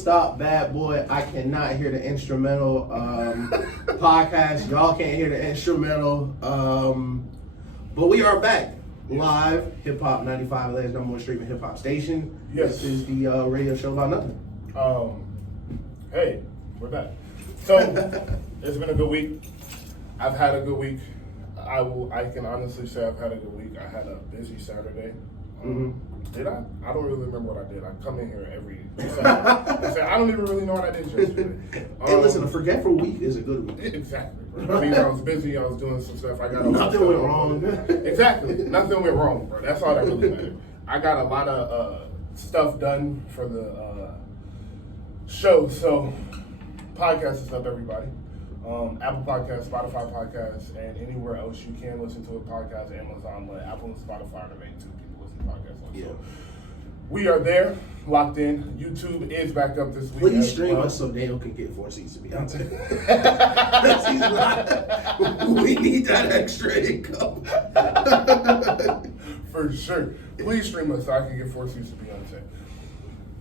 Stop Bad Boy. I cannot hear the instrumental podcast. Y'all can't hear the instrumental. But we are back live. Hip Hop 95 LA's number one streaming hip hop station. Yes. This is the radio show about nothing. Hey, we're back. So it's been a good week. I've had a good week. I can honestly say I've had a good week. I had a busy Saturday. Did I? I don't really remember what I did. I come in here every Saturday. I don't even really know what I did yesterday. Hey, listen, a forgetful week is a good week. Exactly. Bro. I mean, I was busy. I was doing some stuff. I got nothing went wrong. Exactly. Nothing went wrong, bro. That's all that really mattered. I got a lot of stuff done for the show. So, podcast is up, everybody. Apple Podcasts, Spotify Podcasts, and anywhere else you can listen to a podcast. Amazon, but Apple and Spotify are the main two people listen to podcasts on. Yeah. So we are there, locked in. YouTube is back up this week. Please stream us so Daniel can get 4 seats to Beyonce. We need that extra income. For sure. Please stream us so I can get 4 seats to Beyonce.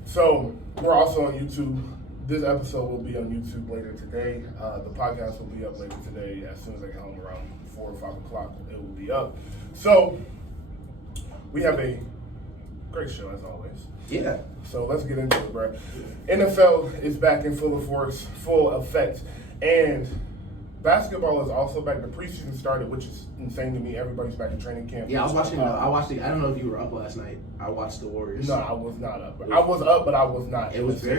So we're also on YouTube. This episode will be on YouTube later today. The podcast will be up later today. As soon as I get home around 4 or 5 o'clock, it will be up. So we have a great show as always. Yeah. So let's get into it, bro. NFL is back in full force, full effect, and basketball is also back. The preseason started, which is insane to me. Everybody's back in training camp. Yeah, I was watching. I don't know if you were up last night. I watched the Warriors. No, I was not up. I was up, but I was not. It was a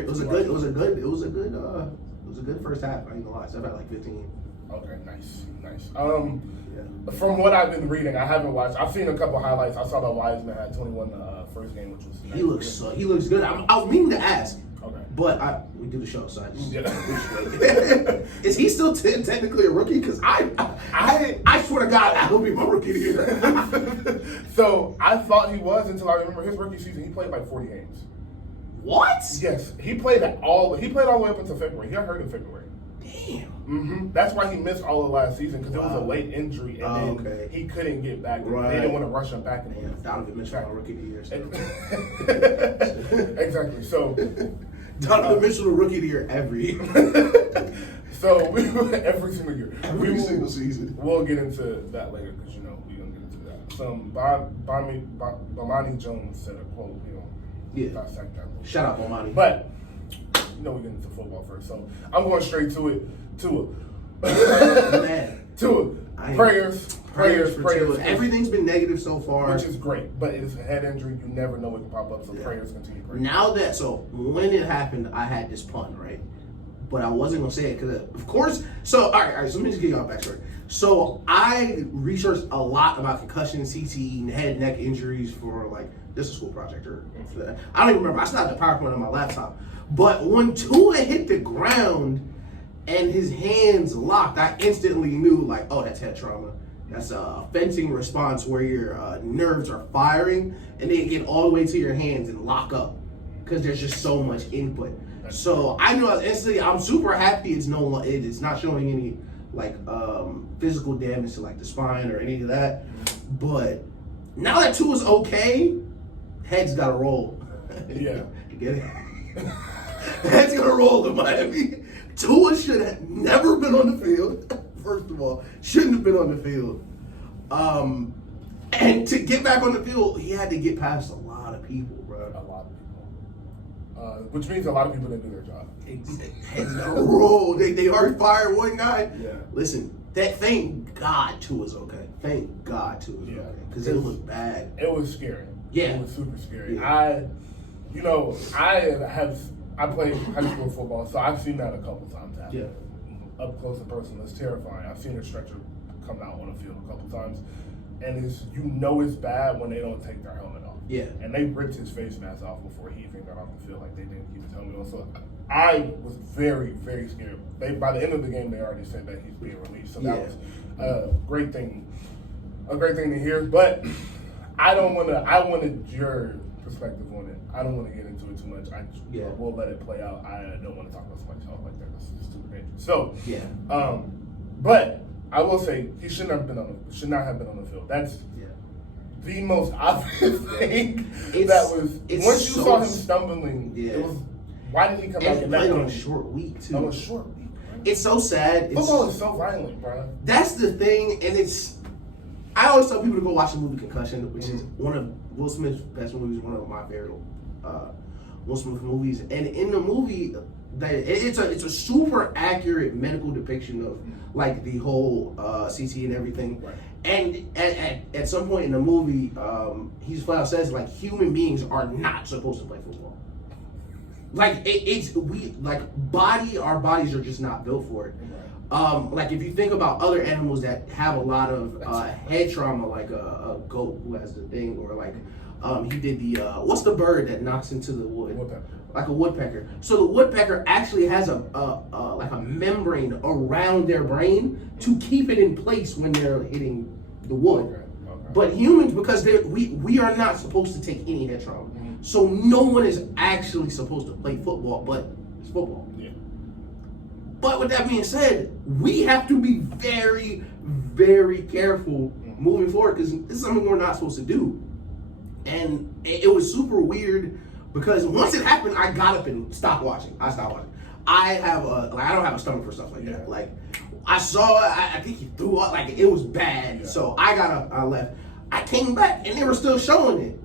good first half. I ain't gonna lie. So I had like 15. Okay, nice. Yeah. From what I've been reading, I haven't watched. I've seen a couple highlights. I saw that Wiseman had 21 first game, which was nice. He looks good. I was meaning to ask. Okay. But we do the show, so I just, Yeah. Is he still technically a rookie? Because I swear to God, I hope he's my rookie here. So I thought he was until I remember his rookie season. He played like 40 games. What? Yes, he played all the way up until February. He got hurt in February. Damn. That's why he missed all of last season because it was a late injury and then he couldn't get back. Right. They didn't want to rush him back. Yeah, Donovan Mitchell, my rookie of the year. So. Exactly. So Donovan Mitchell, the rookie of the year every year. So every single year, every single season. We'll get into that later because we're gonna get into that. Some Bomani Jones said a quote. Dissect that. Shout out Bomani. But we get into football first, so I'm going straight to it. Man. Prayers. Everything's been negative so far, which is great, but it's a head injury. You never know what can pop up, so prayers continue. When it happened, I had this pun, right? But I wasn't gonna say it because, of course. So all right. So let me just give y'all a backstory. So I researched a lot about concussion, CTE, and head neck injuries for this is a school project or for that. I don't even remember. I still have the PowerPoint on my laptop. But when Tua hit the ground and his hands locked, I instantly knew that's head trauma. That's a fencing response where your nerves are firing and they get all the way to your hands and lock up because there's just so much input. So I knew instantly. I'm super happy it's not showing any physical damage to the spine or any of that. But now that Tua's okay, head's gotta roll. Yeah. You get it? Head's gonna roll to Miami. Tua should have never been on the field. First of all, shouldn't have been on the field. And to get back on the field, he had to get past a lot of people, bro. A lot of people. Which means a lot of people didn't do their job. Head's gonna roll. They already fired one guy. Yeah. Listen, thank God Tua's okay. Thank God Tua's okay. Because it was bad. It was scary. Yeah. It was super scary. Yeah. I played high school football, so I've seen that a couple times happen. Yeah. Up close and personal, it's terrifying. I've seen a stretcher come out on the field a couple times, and it's bad when they don't take their helmet off. Yeah. And they ripped his face mask off before he even got off the field, they didn't keep his helmet on. So I was very, very scared. By the end of the game, they already said that he's being released. So that was a great thing to hear. But I wanted your perspective on it. I don't want to get into it too much. We'll let it play out. I don't want to talk about somebody's health like that. That's just too dangerous. So, but I will say he should not have been on the field. That's the most obvious thing. Once you saw him stumbling, it was Why did he come back And in he that played on game? a short week too. On a short week. Bro. It's so sad. Football is so violent, bro. That's the thing, and it's. I always tell people to go watch the movie Concussion, which is one of Will Smith's best movies, one of my favorite Will Smith movies. And in the movie, it's a super accurate medical depiction of like the whole CT and everything. Right. And at some point in the movie, he's flat out says like human beings are not supposed to play football. Like our bodies are just not built for it. Like if you think about other animals that have a lot of head trauma, like a goat who has the thing, or like he did the what's the bird that knocks into the wood? Woodpecker. Like a woodpecker. So the woodpecker actually has a like a membrane around their brain to keep it in place when they're hitting the wood. Okay. But humans, because we are not supposed to take any head trauma, so no one is actually supposed to play football, but it's football. Yeah. But with that being said, we have to be very, very careful moving forward because this is something we're not supposed to do. And it was super weird because once it happened, I got up and stopped watching. I stopped watching. I don't have a stomach for stuff like that. Like I saw it, I think he threw up, like it was bad. Yeah. So I got up, I left. I came back and they were still showing it.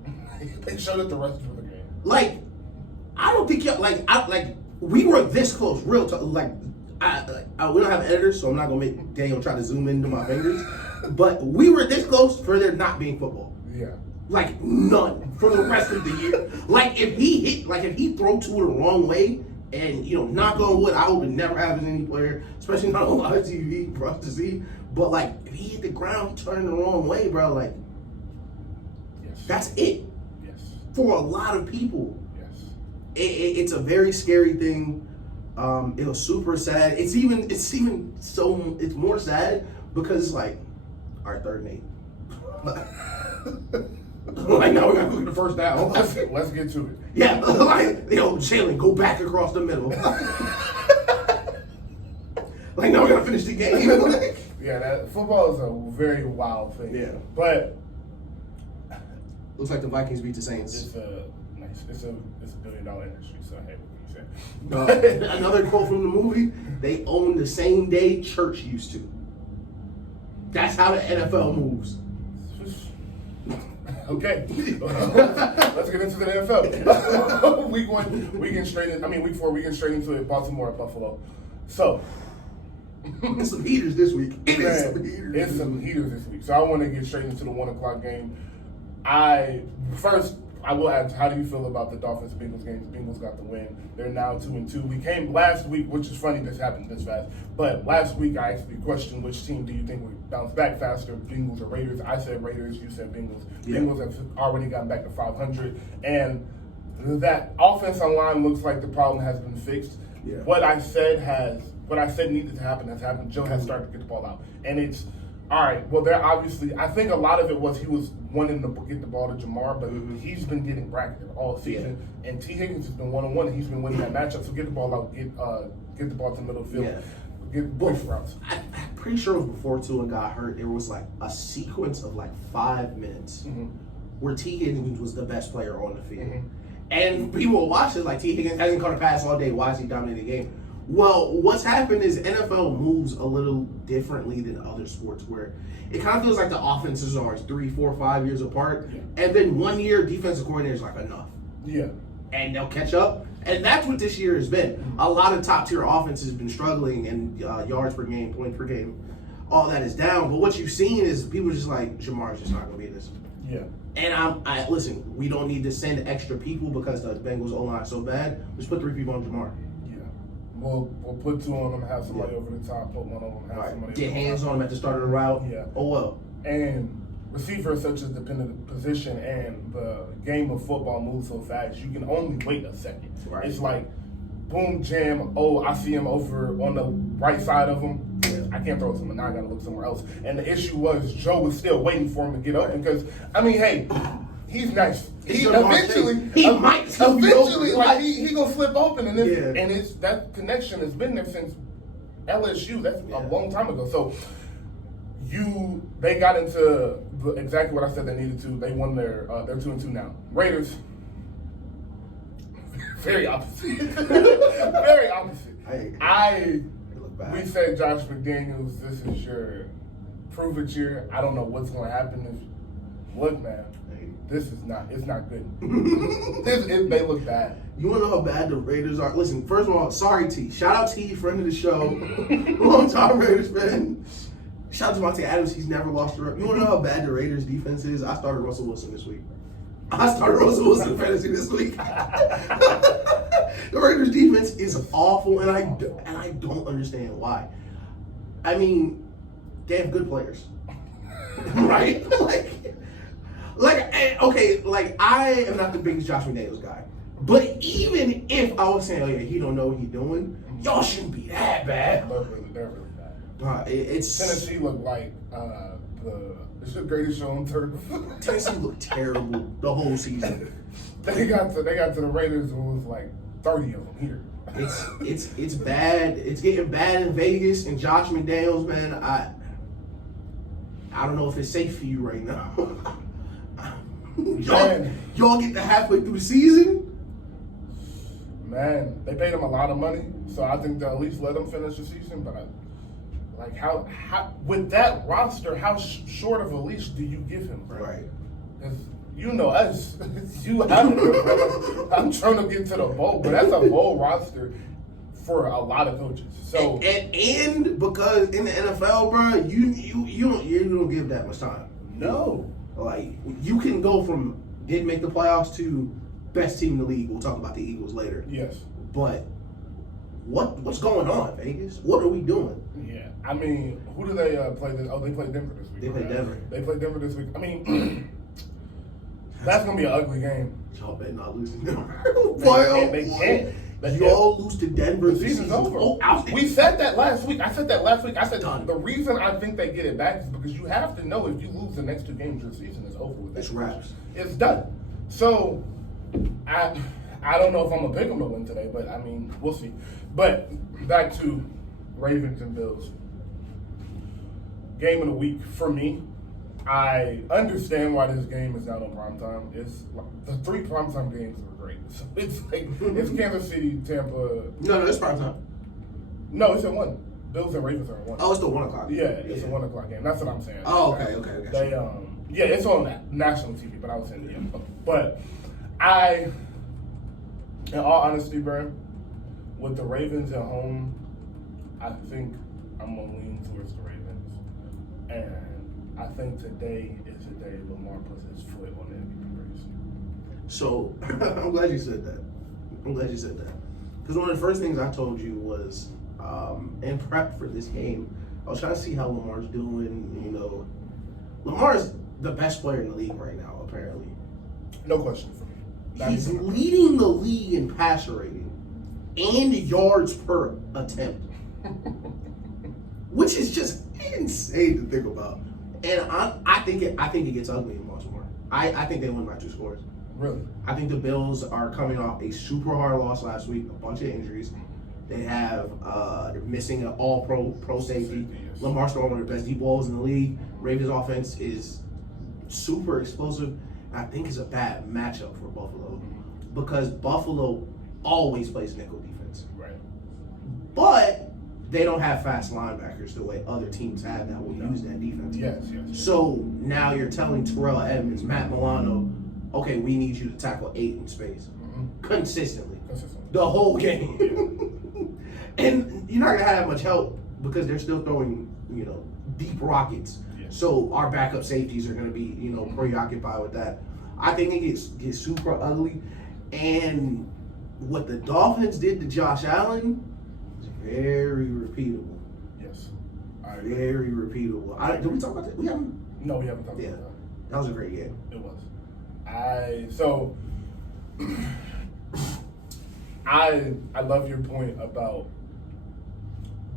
They showed it the rest of the game. Like, I don't think we were this close, real talk. Like, we don't have editors, so I'm not gonna make Daniel try to zoom into my fingers. But we were this close for there not being football. Yeah. Like none for the rest of the year. Like if he throw to it the wrong way, and knock on wood, I hope it never happens to any player, especially not on live TV for us to see. But like if he hit the ground turning the wrong way, bro, like that's it. Yes. For a lot of people. Yes. It's a very scary thing. It was super sad. It's more sad because it's like our 3rd and 8. Like now we gotta go get the first down. Let's get to it. Yeah, like Jalen, go back across the middle. Like now we gotta finish the game. Yeah, that football is a very wild thing. Yeah, but looks like the Vikings beat the Saints. It's a $1 billion industry. So hey, what can you say? Another quote from the movie: "They own the same day church used to." That's how the NFL moves. Okay, let's get into the NFL. Week 1, we get straight in. I mean, week 4, we get straight into it. Baltimore at Buffalo. So, it's some heaters this week. It's some heaters this week. So I want to get straight into the 1:00 game. I will ask, how do you feel about the Dolphins-Bengals game? The Bengals got the win. They're now 2-2. We came last week, which is funny this happened this fast, but last week I asked the question, which team do you think would bounce back faster, Bengals or Raiders? I said Raiders, you said Bengals. Yeah. Bengals have already gotten back to 500, and that offensive line looks like the problem has been fixed. Yeah. What I said needed to happen has happened. Joe has started to get the ball out, and it's all right. Well, they're obviously. I think a lot of it was he was wanting to get the ball to Jamar, but he's been getting bracketed all season. Yeah. And T. Higgins has been 1-on-1, and he's been winning that matchup. So get the ball out, get the ball to the middle of the field, get push routes. I'm pretty sure it was before Tua got hurt. There was like a sequence of like 5 minutes where T. Higgins was the best player on the field, and people were watching like T. Higgins hasn't caught a pass all day. Why is he dominating the game? Well, what's happened is NFL moves a little differently than other sports where it kind of feels like the offenses are 3, 4, 5 years apart. Yeah. And then 1 year, defensive coordinator is like enough. Yeah. And they'll catch up. And that's what this year has been. A lot of top-tier offenses have been struggling and yards per game, points per game, all that is down. But what you've seen is people just like, Jamar's just not going to be this. Yeah. And I listen, we don't need to send extra people because the Bengals O-line is so bad. Just put 3 people on Jamar. We'll put 2 on them, have somebody over the top, put 1 on them, have somebody get hands on them at the start of the route. Yeah. Oh, well. And receiver is such a dependent position, and the game of football moves so fast, you can only wait a second. Right. It's like, boom, jam, I see him over on the right side of him. I can't throw it to him, now I got to look somewhere else. And the issue was Joe was still waiting for him to get open because, I mean, hey, he's nice. He might like he gonna flip open, and it's that connection has been there since LSU. That's a long time ago. So they got into exactly what I said they needed to. They won they're 2-2 now. Raiders, very opposite. Very opposite. We said Josh McDaniels, this is your prove it year. I don't know what's going to happen. Look, man, it's not good. They look bad. You want to know how bad the Raiders are? Listen, first of all, sorry, T. Shout out T, friend of the show. Long-time Raiders fan. Shout out to Monte Adams. He's never lost a rep. You want to know how bad the Raiders defense is? I started Russell Wilson this week. I started Russell Wilson fantasy this week. The Raiders defense is awful, and I don't understand why. I mean, they have good players, right? I am not the biggest Josh McDaniels guy, but even if I was saying, oh yeah, he don't know what he's doing, y'all shouldn't be that bad. They're really bad. Tennessee looked like it's the greatest show on turf. Tennessee looked terrible the whole season. They got to the Raiders and it was like 30 of them here. It's bad. It's getting bad in Vegas, and Josh McDaniels, man, I don't know if it's safe for you right now. Y'all get to halfway through the season. Man, they paid him a lot of money, so I think they'll at least let him finish the season. But how with that roster, how short of a leash do you give him, bro? Right. Because you know us, you out here, bro. I'm trying to get to the bowl, but that's a bowl roster for a lot of coaches. So and because in the NFL, bro, you don't give that much time. No. Like, you can go from didn't make the playoffs to best team in the league. We'll talk about the Eagles later. Yes. But what's going on, Vegas? What are we doing? Yeah. I mean, who do they play this? Oh, they play Denver this week. They play Denver. They play Denver this week. I mean, that's going to be an ugly game. Y'all better not lose to Denver. They can't. Y'all lose to Denver. The season's over. We said that last week. I said the reason I think they get it back is because you have to know if you lose the next two games, your season is over with. It's wraps. It's done. So I don't know if I'm gonna pick them to win today, but I mean we'll see. But back to Ravens and Bills. Game of the week for me. I understand why this game is not on primetime. It's the three primetime games were great. So it's Kansas City, Tampa. No, it's primetime. No, it's at 1. Bills and Ravens are at 1. Oh, it's the 1 o'clock. Yeah, it's a 1 o'clock game. That's what I'm saying. Oh, okay. They it's on national TV, but I was saying But in all honesty, bro, with the Ravens at home, I think I'm gonna lean towards the Ravens, and I think today is the day Lamar puts his foot on the MVP race. So, I'm glad you said that. Because one of the first things I told you was, in prep for this game, I was trying to see how Lamar's doing. You know, Lamar's the best player in the league right now, apparently. No question for me. He's leading the league in passer rating and yards per attempt, which is just insane to think about. And I think it gets ugly in Baltimore. I think they win by 2 scores. Really? I think the Bills are coming off a super hard loss last week, a bunch of injuries. They have they're missing an all-pro safety. Lamar's throwing one of the best deep balls in the league. Ravens offense is super explosive. I think it's a bad matchup for Buffalo because Buffalo always plays nickel defense. Right. But they don't have fast linebackers the way other teams have that will use that defense. Yes. So now you're telling Terrell Edmonds, Matt Milano, okay, we need you to tackle 8 in space consistently the whole game. And you're not going to have much help because they're still throwing, deep rockets. Yeah. So our backup safeties are going to be, preoccupied with that. I think it gets super ugly. And what the Dolphins did to Josh Allen is very repeatable. Yes. Very repeatable. Did we talk about that? No, we haven't talked about that. That was a great game. It was. I love your point about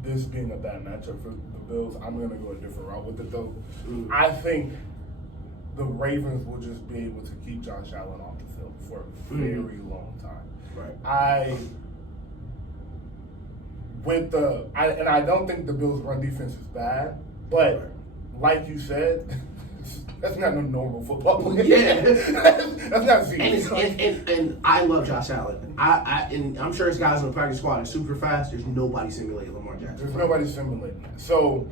this being a bad matchup for the Bills. I'm going to go a different route with it, though. I think the Ravens will just be able to keep Josh Allen off the field for a very long time. Right. I don't think the Bills' run defense is bad, but like you said, That's not no normal football player. Yeah. That's not serious. And I love Josh Allen. And I'm sure his guys on the practice squad are super fast. There's nobody simulating Lamar Jackson. There's nobody simulating that. So,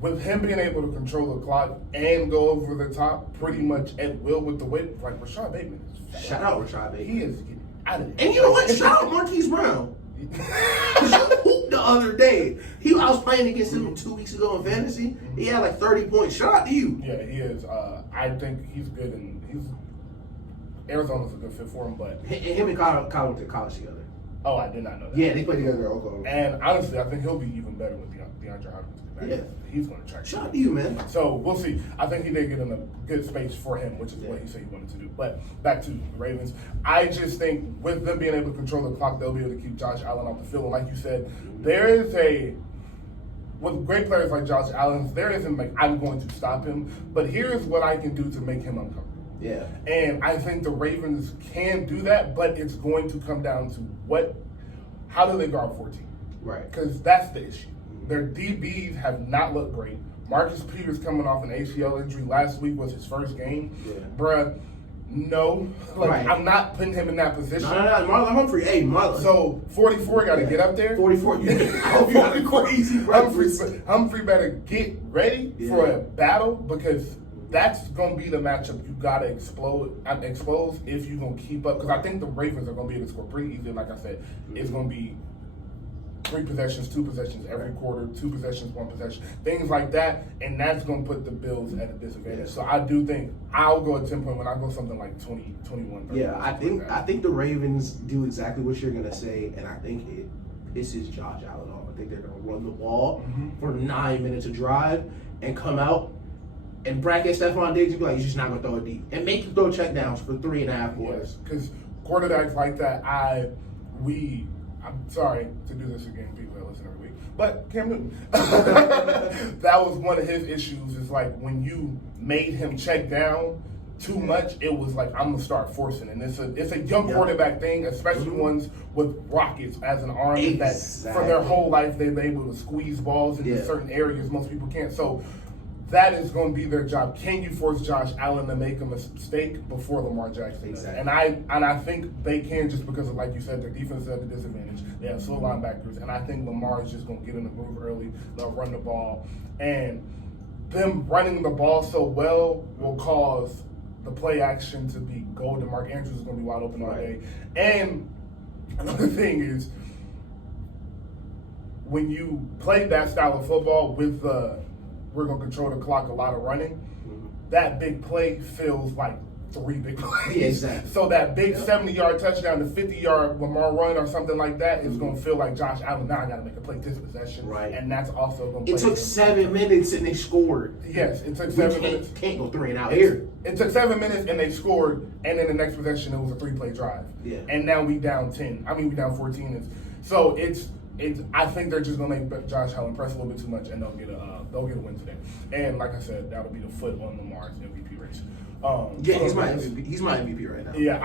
with him being able to control the clock and go over the top pretty much at will with the weight, like Rashad Bateman. Shout out Rashad Bateman. He is getting out of there. And you know what? Shout out Marquise Brown. Because you hooped the other day. I was playing against him 2 weeks ago in fantasy. He had like 30 points. Shout out to you. Yeah, he is. I think he's good, and Arizona's a good fit for him. But Him and Kyle went to college together. Oh, I did not know that. Yeah, they played together at Oklahoma. And honestly, I think he'll be even better with DeAndre Hopkins. Yeah. He's going to track. Shout out to you, man. So we'll see. I think he did get in a good space for him, which is what he said he wanted to do. But back to the Ravens. I just think with them being able to control the clock, they'll be able to keep Josh Allen off the field. And like you said, with great players like Josh Allen, there isn't like, I'm going to stop him. But here's what I can do to make him uncomfortable. Yeah. And I think the Ravens can do that, but it's going to come down to how do they guard 14? Right. Because that's the issue. Their DBs have not looked great. Marcus Peters coming off an ACL injury last week was his first game. Yeah. Bruh, no. Right. I'm not putting him in that position. No. Marlon Humphrey. Hey, Marlon. So, 44 got to get up there. 44. I hope you got a crazy Humphrey better get ready for a battle because that's going to be the matchup you got to expose if you're going to keep up. Because I think the Ravens are going to be able to score pretty easy. Like I said, it's going to be 3 possessions, 2 possessions every quarter, 2 possessions, 1 possession, things like that, and that's going to put the Bills at a disadvantage. So I do think I'll go at 10 point when I go something like 20, 21. 30. Yeah, I think the Ravens do exactly what you're going to say, and I think it pisses Josh Allen off. I think they're going to run the ball for 9 minutes of drive and come out and bracket Stephon Diggs and be like, you're just not going to throw it deep. And make him throw checkdowns for 3.5 quarters. Because quarterbacks like that, I'm sorry to do this again, people that listen every week, but Cam Newton. That was one of his issues, is like when you made him check down too much, it was like, I'm going to start forcing. And it's a young quarterback thing, especially ones with rockets as an arm that for their whole life they've been able to squeeze balls into certain areas most people can't. So that is going to be their job. Can you force Josh Allen to make a mistake before Lamar Jackson does? And I think they can, just because of, like you said, their defense is at a disadvantage. They have slow linebackers, and I think Lamar is just going to get in the groove early. They'll run the ball, and them running the ball so well will cause the play action to be golden. Mark Andrews is going to be wide open all day. And another thing is, when you play that style of football with we're going to control the clock, a lot of running, that big play feels like 3 big plays. Yeah, exactly. So that big 70-yard touchdown, the 50-yard Lamar run or something like that is going to feel like Josh Allen, now I got to make a play this possession. Right. And that's also going to It took 7 minutes and they scored. Yes, it took 7 minutes. Can't go 3 and out here. It took 7 minutes and they scored, and then the next possession it was a 3-play drive. Yeah. And now we down 10. I mean, we down 14. So I think they're just gonna make Josh Allen press a little bit too much, and they'll get a win today. And like I said, that'll be the foot on Lamar's MVP race. He's my MVP right now. Yeah,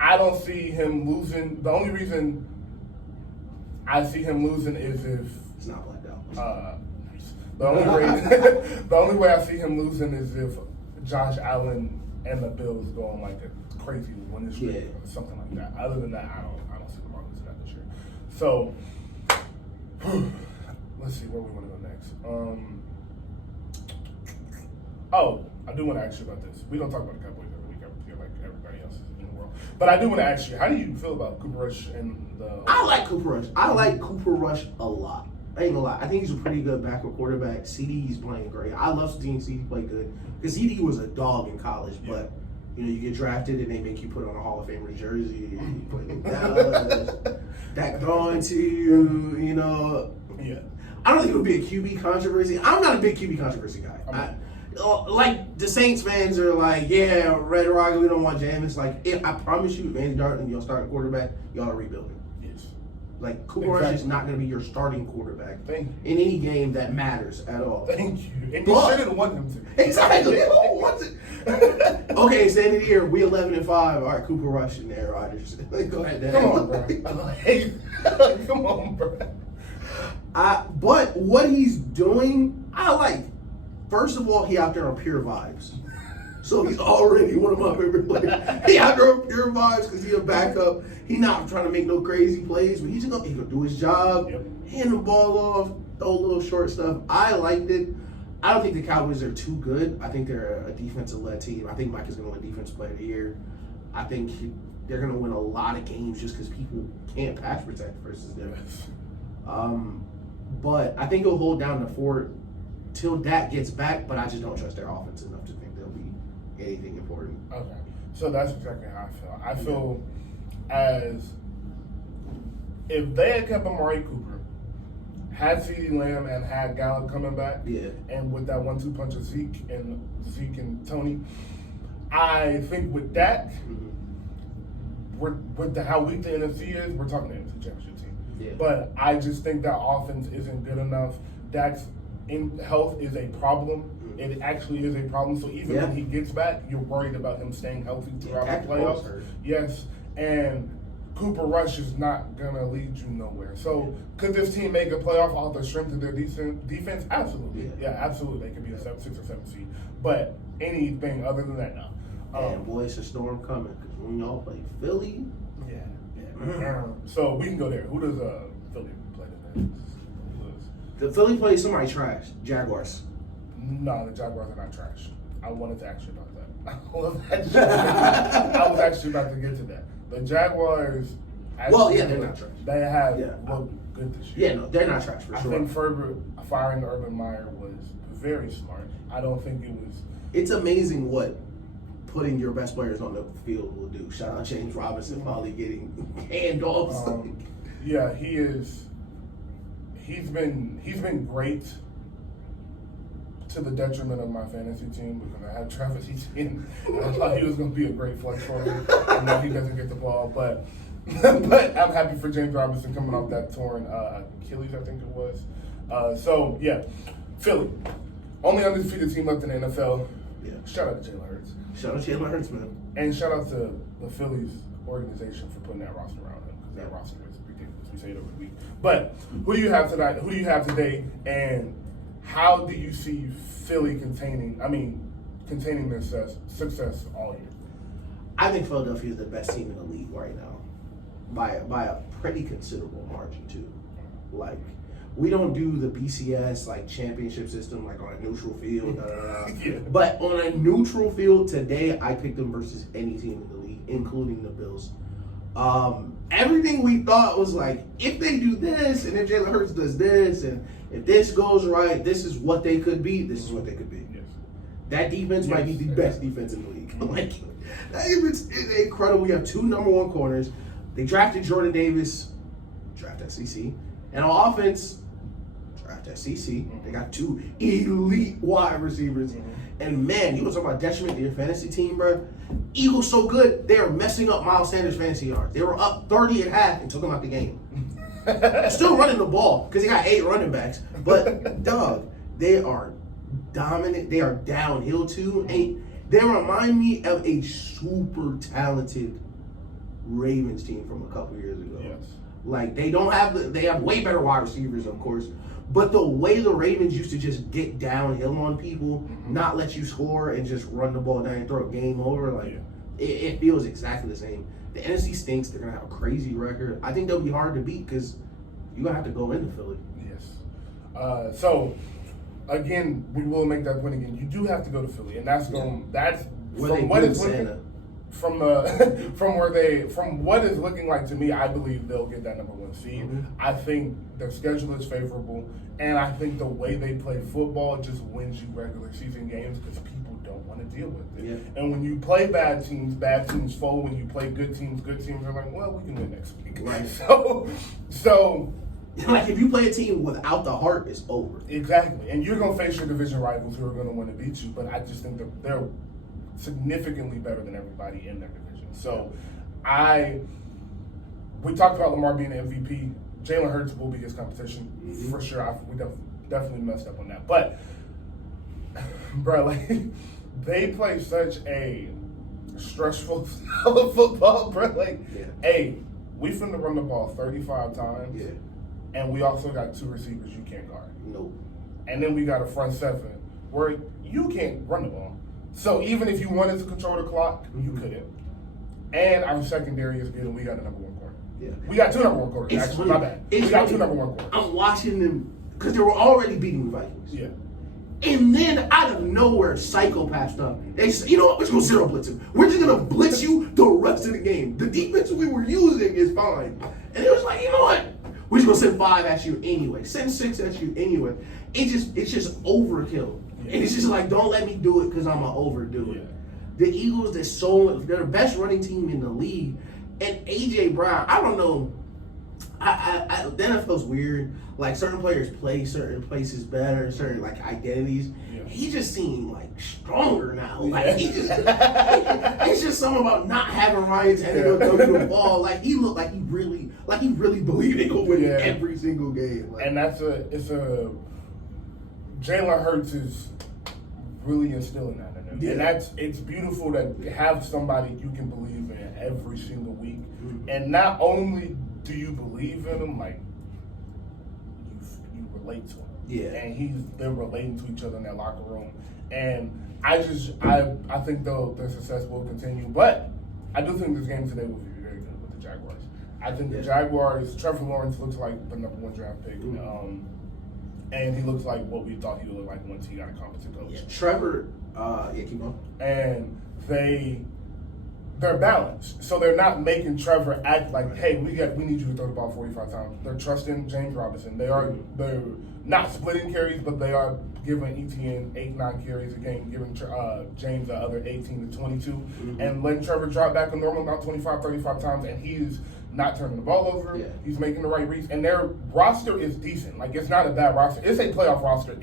I don't see him losing. The only reason I see him losing is if it's not blacked out. The only way I see him losing is if Josh Allen and the Bills go on like a crazy winning streak or something like that. Other than that, I don't see Lamar losing that this year. So let's see where we want to go next. I do want to ask you about this. We don't talk about the Cowboys every week like everybody else in the world. But I do want to ask you, how do you feel about Cooper Rush and the... I like Cooper Rush. I like Cooper Rush a lot. I ain't gonna lie. I think he's a pretty good backup quarterback. CD's playing great. I love seeing CD play good because CD was a dog in college, but you get drafted and they make you put on a Hall of Famer jersey. You play with Dallas. That throwing to you, Yeah. I don't think it would be a QB controversy. I'm not a big QB controversy guy. Like the Saints fans are like, Red Rocket, we don't want Jameis. Like, I promise you, if Andy Dalton, your starting quarterback, y'all are rebuilding. Yes. Like, Cooper Rush is not going to be your starting quarterback in any game that matters at all. Thank you. And you shouldn't want him to. Exactly. Who wants it? Okay, it's the end of the year. We 11-5. All right, Cooper Rush and Aaron Rodgers. Go ahead, Dan. Come on, bro. Come on, bro. But what he's doing, I like. First of all, he out there on pure vibes. So he's already one of my favorite players. He out there on pure vibes because he a backup. He not trying to make no crazy plays, but he's gonna do his job, hand the ball off, throw a little short stuff. I liked it. I don't think the Cowboys are too good. I think they're a defensive-led team. I think Mike is going to win Defensive Player of the Year. I think they're going to win a lot of games just because people can't pass protect versus them. But I think it'll hold down the fort till Dak gets back, but I just don't trust their offense enough to think they'll be anything important. Okay. So that's exactly how I feel. I feel as if they had kept Amari Cooper, had CeeDee Lamb and had Gallup coming back, and with that 1-2 punch of Zeke and Tony, I think with Dak, with how weak the NFC is, we're talking the NFC Championship team. Yeah. But I just think that offense isn't good enough. Dak's health is a problem. It actually is a problem. So even when he gets back, you're worried about him staying healthy throughout the playoffs. Yes, and Cooper Rush is not going to lead you nowhere. So could this team make a playoff off the strength of their defense? Absolutely. Yeah, absolutely. They could be a 6 or 7 seed. But anything other than that, no. And boy, it's a storm coming because when y'all play Philly. So we can go there. Who does Philly play today? The Philly plays somebody trash. Jaguars. No, the Jaguars are not trash. I wanted to ask you about that. I was actually about to get to that. The Jaguars. They're not trash. They have looked good this year. Yeah, no, they're not trash for sure. I think firing Urban Meyer was very smart. I don't think it was. It's amazing what putting your best players on the field will do. Shout out James Robinson finally getting handoffs. He is. He's been great. To the detriment of my fantasy team because I had Travis Etienne. I thought he was going to be a great flex for me. And now he doesn't get the ball, but I'm happy for James Robinson coming off that torn Achilles, I think it was. Philly, only undefeated team left in the NFL. Yeah. Shout out to Jalen Hurts. Shout out to Jalen Hurts, man. And shout out to the Phillies organization for putting that roster around him because that roster is ridiculous. We say it every week. But who do you have tonight? Who do you have today? And how do you see Philly containing their success all year? I think Philadelphia is the best team in the league right now, by a pretty considerable margin too. Like, we don't do the BCS like championship system like on a neutral field, but on a neutral field today, I picked them versus any team in the league, including the Bills. Everything we thought was like, if they do this, and if Jalen Hurts does this, and if this goes right, this is what they could be. This is what they could be. Yes. That defense might be the best defense in the league. Like, that defense is incredible. We have 2 number 1 corners. They drafted Jordan Davis, draft SEC, and on offense, draft SEC. They got 2 elite wide receivers. And man, you want to talk about detriment to your fantasy team, bro? Eagles so good, they are messing up Miles Sanders' fantasy yards. They were up 30 at half and took him out the game. Still running the ball because he got 8 running backs. But, dog, they are dominant. They are downhill, too. And they remind me of a super talented Ravens team from a couple years ago. Yes. Like, they have way better wide receivers, of course. But the way the Ravens used to just get downhill on people, not let you score, and just run the ball down and throw a game over, it feels exactly the same. The NFC stinks. They're going to have a crazy record. I think they'll be hard to beat because you're going to have to go into Philly. Yes. So, again, we will make that point again. You do have to go to Philly, and that's from what is looking from what is looking like to me. I believe they'll get that number 1 seed. I think their schedule is favorable, and I think the way they play football just wins you regular season games because people don't want to deal with it. Yeah. And when you play bad teams fold. When you play good teams are like, well, we can win next week. Right. So like, if you play a team without the heart, it's over. Exactly. And you're going to face your division rivals who are going to want to beat you, but I just think they're significantly better than everybody in their division. So we talked about Lamar being the MVP. Jalen Hurts will be his competition for sure. We definitely messed up on that. But, bro, like, they play such a stressful style of football, bro. Like, hey, we finna run the ball 35 times. Yeah. And we also got 2 receivers you can't guard. Nope. And then we got a front 7 where you can't run the ball. So even if you wanted to control the clock, you couldn't. And our secondary is good, and we got a number one corner. Yeah. We got two number one corners, actually. My bad. We got two number one corners. I'm watching them because they were already beating the Vikings. Yeah. And then out of nowhere, psychopath stuff. They say, you know what? We're just gonna zero blitz him. We're just gonna blitz you the rest of the game. The defense we were using is fine. And it was like, you know what? We're just gonna send 5 at you anyway. Send 6 at you anyway. It's just overkill. Yeah. And it's just like, don't let me do it because I'm gonna overdo it. The Eagles, they're the best running team in the league. And AJ Brown, I don't know. The NFL's weird. Like certain players play certain places better, certain like identities. Yeah. He just seemed like stronger now. Like he just, it's just something about not having Ryan Tannehill throw the ball. Like he looked like he really believed they could win every single game. Like, and Jalen Hurts is really instilling that in him. Yeah. And it's beautiful to have somebody you can believe in every single week. Mm-hmm. And not only do you believe in him, like you relate to him. Yeah. And they're relating to each other in that locker room. And I think their success will continue. But I do think this game today will be very good with the Jaguars. I think the Jaguars, Trevor Lawrence looks like the number 1 draft pick. Mm-hmm. And he looks like what we thought he would look like once he got a competent coach. Yeah, Trevor, keep going. And they're balanced. So they're not making Trevor act like, hey, we need you to throw the ball 45 times. They're trusting James Robinson. They're not splitting carries, but they are giving ETN 8-9 carries a game, giving James the other 18 to 22, and letting Trevor drop back a normal amount 25, 35 times, and he's not turning the ball over. Yeah. He's making the right reads, and their roster is decent. Like, it's not a bad roster. It's a playoff roster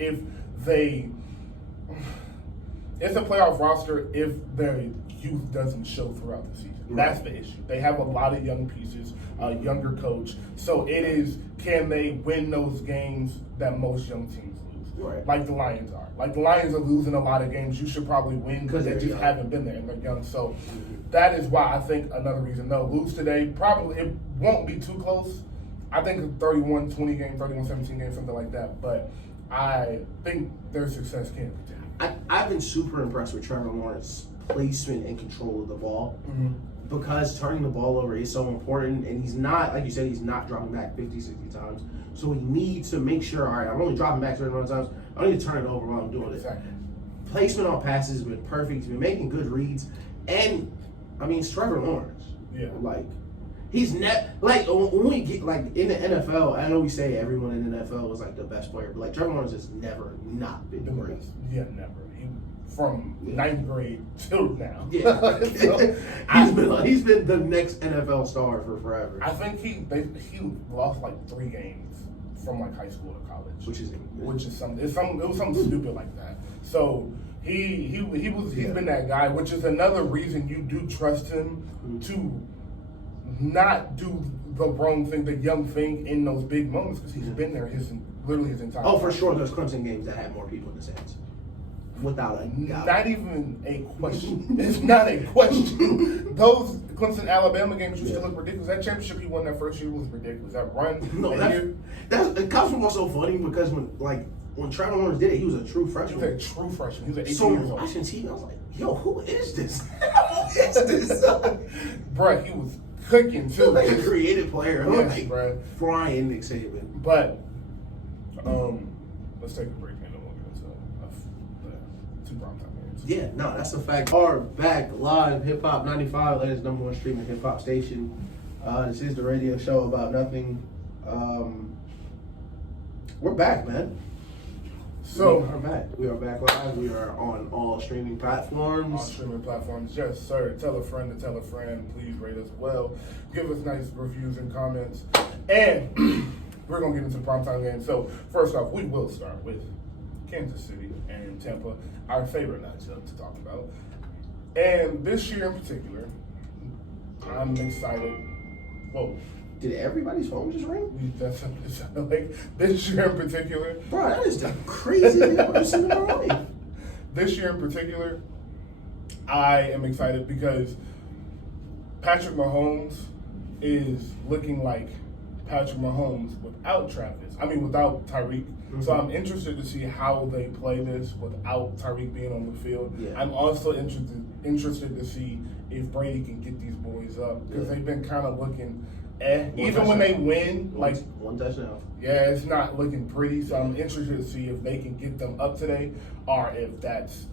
if their youth doesn't show throughout the season. Right. That's the issue. They have a lot of young pieces, a younger coach. So it is, can they win those games that most young teams lose? Right. Like the Lions are. Like the Lions are losing a lot of games you should probably win because they just haven't been there and they're young. So that is why I think another reason they'll lose today. Probably it won't be too close. I think a 31-20 game, 31-17 game, something like that. But I think their success can continue. I've been super impressed with Trevor Lawrence's placement and control of the ball because turning the ball over is so important, and he's not, like you said, he's not dropping back 50, 60 times. So he needs to make sure, all right, I'm only dropping back 31 times. I don't need to turn it over while I'm doing it. Placement on passes has been perfect. He's been making good reads. And, I mean, it's Trevor Lawrence. Yeah. Like, he's like, when we get, like, in the NFL, I know we say everyone in the NFL is, like, the best player, but, like, Trevor Lawrence has never not been great. Yeah, never. From 9th grade till now. Yeah. So, he's been the next NFL star for forever. I think he lost like 3 games from like high school to college. Which is something. It was something stupid like that. So he's been that guy, which is another reason you do trust him to not do the wrong thing, the young thing in those big moments, because he's been there literally his entire life. For sure, there's Clemson games that had more people in the stands. Without a doubt. Not even a question. It's not a question. Those Clemson Alabama games used to look ridiculous. That championship he won that first year was ridiculous. That run. College football so funny because when Trevor Lawrence did it, he was a true freshman. He was a true freshman. He was 18 years old. Watching TV, I was like, yo, who is this? Who is this? Bruh, he was cooking too. Like a creative player. Yes, bruh. Frying Nick Saban. But let's take a break. Yeah, no, that's a fact. We are back live, Hip Hop 95, latest number 1 streaming hip hop station. This is the radio show about nothing. We're back, man. So we are back. We are back live. We are on all streaming platforms. All streaming platforms, yes, sir. Tell a friend to tell a friend. Please rate us well. Give us nice reviews and comments. And we're gonna get into the primetime game. So first off, we will start with Kansas City and Tampa, our favorite matchup to talk about. And this year in particular, I'm excited. Whoa. Did everybody's phone just ring? That's like this year in particular. Bro, that is the craziest thing I've ever seen in my life. This year in particular, I am excited because Patrick Mahomes is looking like Patrick Mahomes without without Tyreek. Mm-hmm. So I'm interested to see how they play this without Tyreek being on the field. Yeah. I'm also interested to see if Brady can get these boys up because they've been kind of looking even when they win, like one touchdown. Yeah, it's not looking pretty. So I'm interested to see if they can get them up today or if that's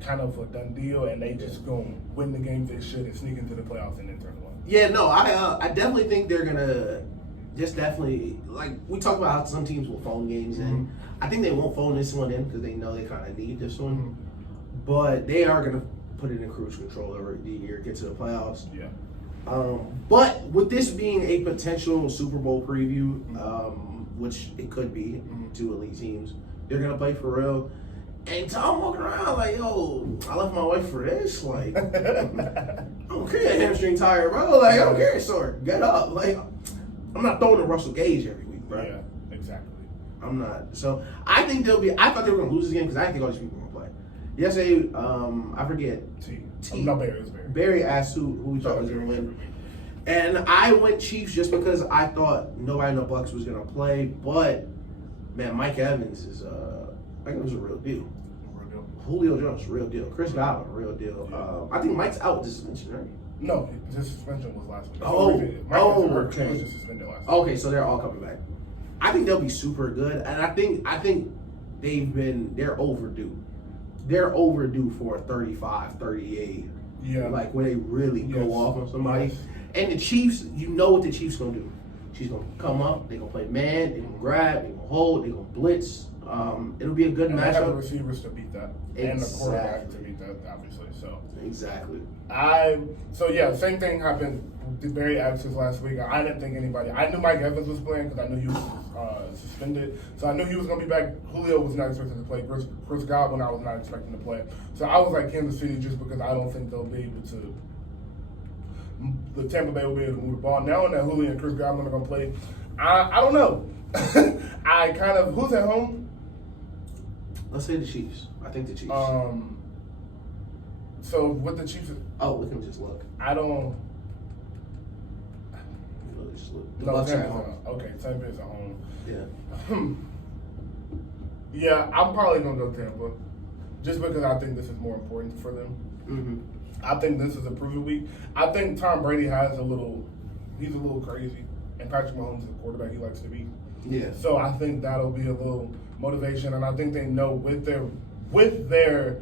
kind of a done deal and they just gonna win the games they should and sneak into the playoffs and then turn one. Yeah, no, I definitely think they're gonna just definitely, like we talked about how some teams will phone games in. I think they won't phone this one in because they know they kind of need this one, but they are gonna put it in cruise control over the year, get to the playoffs. Yeah. But with this being a potential Super Bowl preview, which it could be, two elite teams, they're gonna play for real. And Tom walking around like, yo, I left my wife for this. Like, I don't care, hamstring tired, bro. Like, I don't care, sore. Get up. Like, I'm not throwing to Russell Gage every week, bro. Yeah, exactly. I'm not. So I think I thought they were gonna lose this game because I didn't think all these people were gonna play. Yesterday, I forget. No, Barry. Barry asked who we thought was gonna win. And I went Chiefs just because I thought nobody in the Bucs was gonna play. But man, Mike Evans is a real deal. Julio Jones, real deal. Chris Godwin, real deal. I think Mike's out with suspension, right? No, his suspension was last week. Okay. He was just suspended last week. Okay, so they're all coming back. I think they'll be super good, and I think they're overdue. They're overdue for a 35, 38. Yeah. Like where they really go off on somebody. Yes. And the Chiefs, you know what the Chiefs gonna do. Chiefs gonna come up, they gonna play man, they gonna grab, they gonna hold, they gonna blitz. It'll be a good matchup. They have the receivers to beat that, and the quarterback to beat that, obviously. So exactly. Same thing happened. Barry asked us last week. I didn't think anybody. I knew Mike Evans was playing because I knew he was suspended. So I knew he was going to be back. Julio was not expecting to play. Chris Godwin, I was not expecting to play. So I was like Kansas City just because I don't think they'll be able to. The Tampa Bay will be able to move the ball. Now that Julio and Chris Godwin are going to play, I don't know. Who's at home? Let's say the Chiefs. I think the Chiefs. So with the Chiefs, we can just look. I don't. Just look. No, Tampa's at home. Okay, Tampa's at home. Yeah. Yeah, I'm probably gonna go Tampa, just because I think this is more important for them. Mm-hmm. I think this is a prove it week. I think Tom Brady he's a little crazy, and Patrick Mahomes is the quarterback he likes to be. Yeah. So I think that'll be a little motivation, and I think they know with their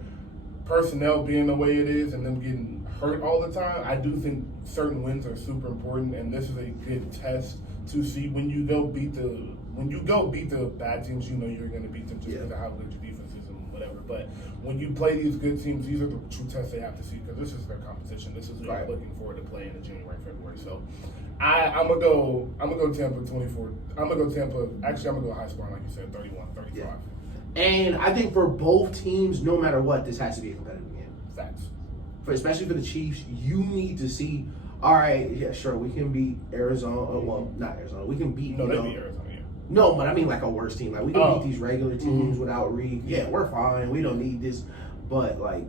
personnel being the way it is and them getting hurt all the time, I do think certain wins are super important, and this is a good test to see when you go beat the bad teams, you know you're going to beat them just because of how good your defense is and whatever. But when you play these good teams, these are the true tests they have to see because this is their competition. This is what they're looking forward to play in January, February. So I'm gonna go Tampa 24. I'm gonna go Tampa. Actually, I'm gonna go high scoring like you said, 31-35. Yeah. And I think for both teams, no matter what, this has to be a competitive game. Facts. Especially for the Chiefs, you need to see. All right, yeah, sure, we can beat Arizona. Well, not Arizona. We can beat. No, they beat Arizona. Yeah. No, but I mean like a worse team. Like we can beat these regular teams without Reed. Yeah, we're fine. We don't need this. But like,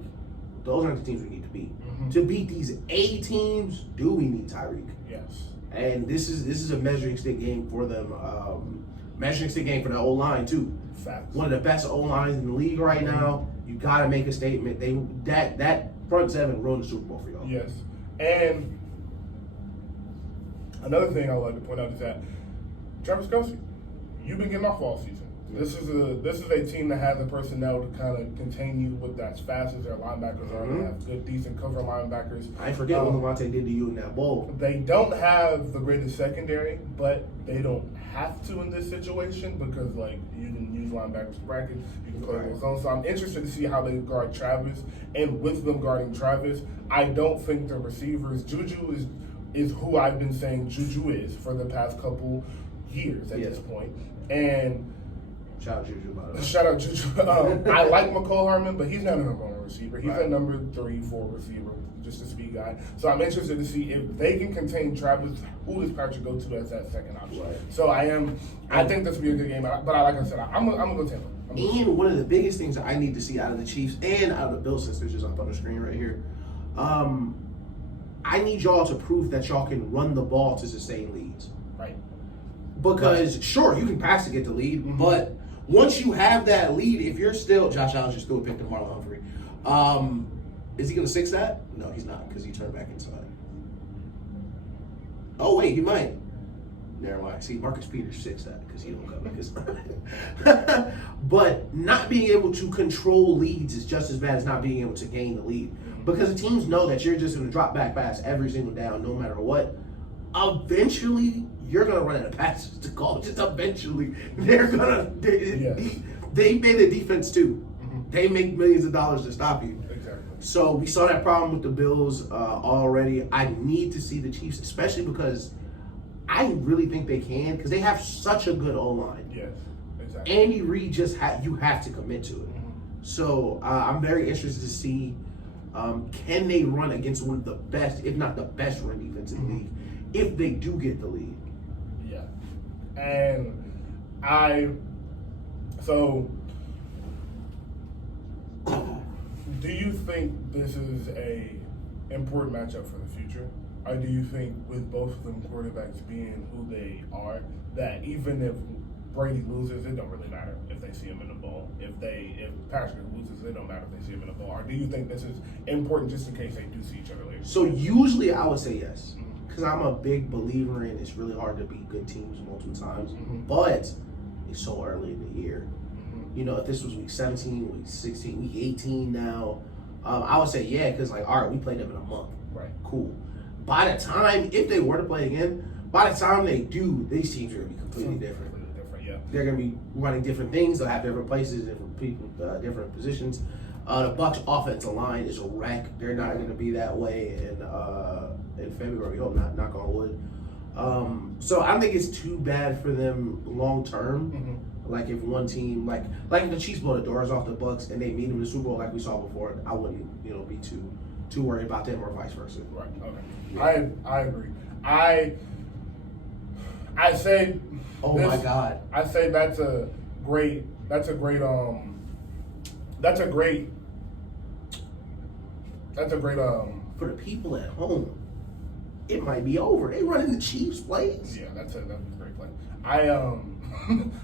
those aren't the teams we need to beat. To beat these A teams, do we need Tyreek? Yes. And this is a measuring stick game for them. Measuring stick game for the O-line too. Facts. One of the best O-lines in the league right now. You got to make a statement. That front seven ruined the Super Bowl for y'all. Yes. And another thing I would like to point out is that Travis Kelce, you've been getting off all season. This is a team that has the personnel to kind of contain you with as fast as their linebackers are. They have good, decent cover linebackers. I forget what Levante did to you in that bowl. They don't have the greatest secondary, but they don't have to in this situation because, like, you can use linebackers to bracket, you can play those zones. So I'm interested to see how they guard Travis. And with them guarding Travis, I don't think the receivers, Juju is who I've been saying Juju is for the past couple years at this point. And shout out Juju, by the way. Shout out Juju. I like McCole Hardman, but he's not a number one receiver. He's a number 3-4 receiver, just a speed guy. So I'm interested to see if they can contain Travis. Who does Patrick go to as that second option? Right. So I think this will be a good game. But like I said, I'm gonna go Tampa. And one of the biggest things that I need to see out of the Chiefs and out of the Bills, since they're just up on the screen right here, I need y'all to prove that y'all can run the ball to sustain leads. Right. Because, sure, you can pass to get the lead, but once you have that lead, if you're still, Josh Allen just threw a pick to Marlon Humphrey. Is he going to six that? No, he's not, because he turned back inside. Oh, wait, he might. Never mind. See, Marcus Peters six that because he don't cover. But not being able to control leads is just as bad as not being able to gain the lead. Because the teams know that you're just going to drop back pass every single down, no matter what. Eventually, you're going to run out of passes to call. Just eventually, they're going to. They pay the defense too. They make millions of dollars to stop you. Exactly. So we saw that problem with the Bills already. I need to see the Chiefs, especially because I really think they can, because they have such a good O-line. Yes, exactly. Andy Reid just you have to commit to it. So I'm very interested to see can they run against one of the best, if not the best, run defense in the league, if they do get the lead. Yeah, and do you think this is a important matchup for the future? Or do you think with both of them quarterbacks being who they are, that even if Brady loses, it don't really matter if they see him in the bowl? If Patrick loses, it don't matter if they see him in the bowl. Or do you think this is important just in case they do see each other later? So usually I would say yes, because I'm a big believer in it's really hard to beat good teams multiple times, but it's so early in the year. You know, if this was week 17, week 16, week 18 now, I would say yeah, because all right, we played them in a month. Right. Cool. By the time, if they were to play again, by the time they do, these teams are going to be completely different. Yeah. They're going to be running different things. They'll have different places, different people, different positions. The Bucs' offensive line is a wreck. They're not going to be that way in February. We hope not. Knock on wood. So I don't think it's too bad for them long term. Like if one team, like if the Chiefs blow the doors off the Bucs and they meet them in the Super Bowl like we saw before, I wouldn't be too worried about them or vice versa. Right. Okay. Yeah. I agree. I say. Oh my God. I say that's a great for the people at home, it might be over. They running the Chiefs plays. Yeah, that's a great play.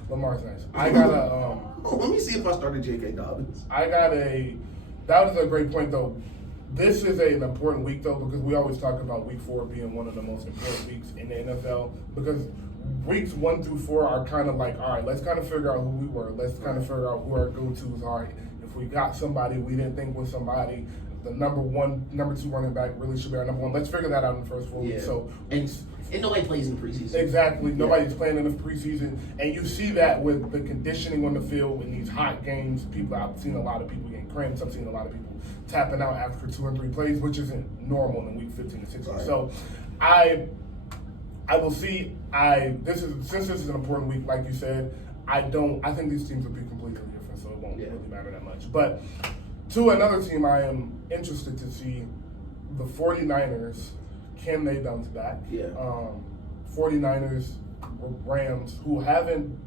Lamar's nice. I got a let me see if I started J.K. Dobbins. That was a great point though. This is an important week though, because we always talk about week 4 being one of the most important weeks in the NFL, because weeks 1 through 4 are kind of like, all right, let's kind of figure out who we were. Let's kind of figure out who our go-tos are. If we got somebody we didn't think was somebody, the number 2 running back really should be our number 1. Let's figure that out in the first 4 weeks. So and nobody plays in preseason. Exactly. Nobody's playing in the preseason. And you see that with the conditioning on the field in these hot games. I've seen a lot of people getting cramps. I've seen a lot of people tapping out after 2 or 3 plays, which isn't normal in week 15 and 16. Right. So I will see. Since this is an important week, like you said, I think these teams will be completely different, so it won't really matter that much. But to another team I am interested to see, the 49ers. Can they bounce back? Yeah. 49ers, Rams,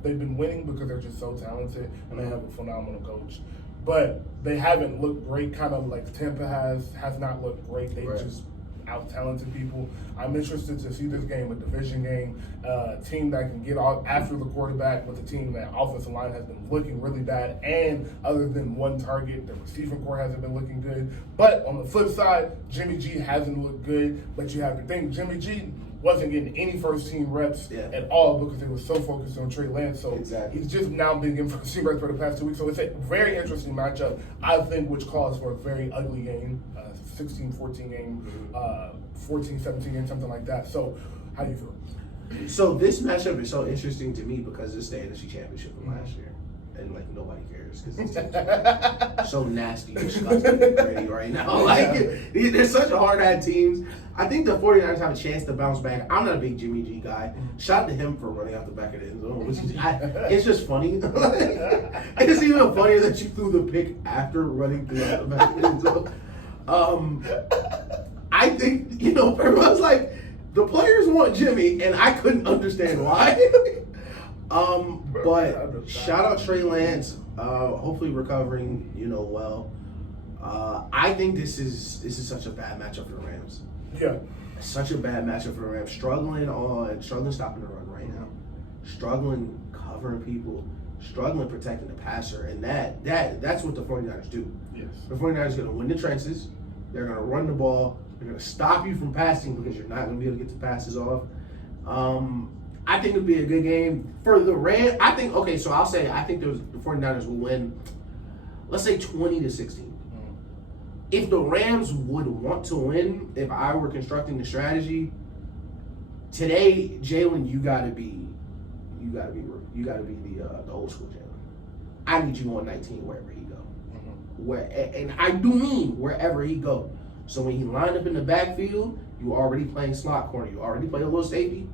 they've been winning because they're just so talented and they have a phenomenal coach. But they haven't looked great, kind of like Tampa has not looked great. They just out-talented people. I'm interested to see this game, a division game, a team that can get off after the quarterback with a team that offensive line has been looking really bad, and other than one target, the receiving core hasn't been looking good. But on the flip side, Jimmy G hasn't looked good, but you have to think Jimmy G wasn't getting any first-team reps at all because they were so focused on Trey Lance. So he's just now been getting first-team reps for the past 2 weeks. So it's a very interesting matchup, I think, which calls for a very ugly game. 16-14 game, 14-17 game, something like that. So, how do you feel? So this matchup is so interesting to me because it's the NFC Championship from last year, and nobody cares because it's so nasty, disgusting, and gritty right now. There's such a hard-had teams. I think the 49ers have a chance to bounce back. I'm not a big Jimmy G guy. Shout out to him for running out the back of the end zone, which is it's just funny. It's even funnier that you threw the pick after running through the back of the end zone. I think, everyone's like, the players want Jimmy, and I couldn't understand why. But shout out Trey Lance, hopefully recovering, well. I think this is such a bad matchup for the Rams. Yeah. Such a bad matchup for the Rams. Struggling stopping the run right now. struggling covering people, struggling protecting the passer, and that's what the 49ers do. Yes. The 49ers are going to win the trenches. They're going to run the ball. They're going to stop you from passing because you're not going to be able to get the passes off. I think it'll be a good game. For the Rams, I think the 49ers will win, let's say 20-16. If the Rams would want to win, if I were constructing the strategy, today, Jalen, you gotta be the old school Jalen. I need you on 19 wherever he go. And I do mean wherever he go. So when he lined up in the backfield, you already playing slot corner. You already play a little safety.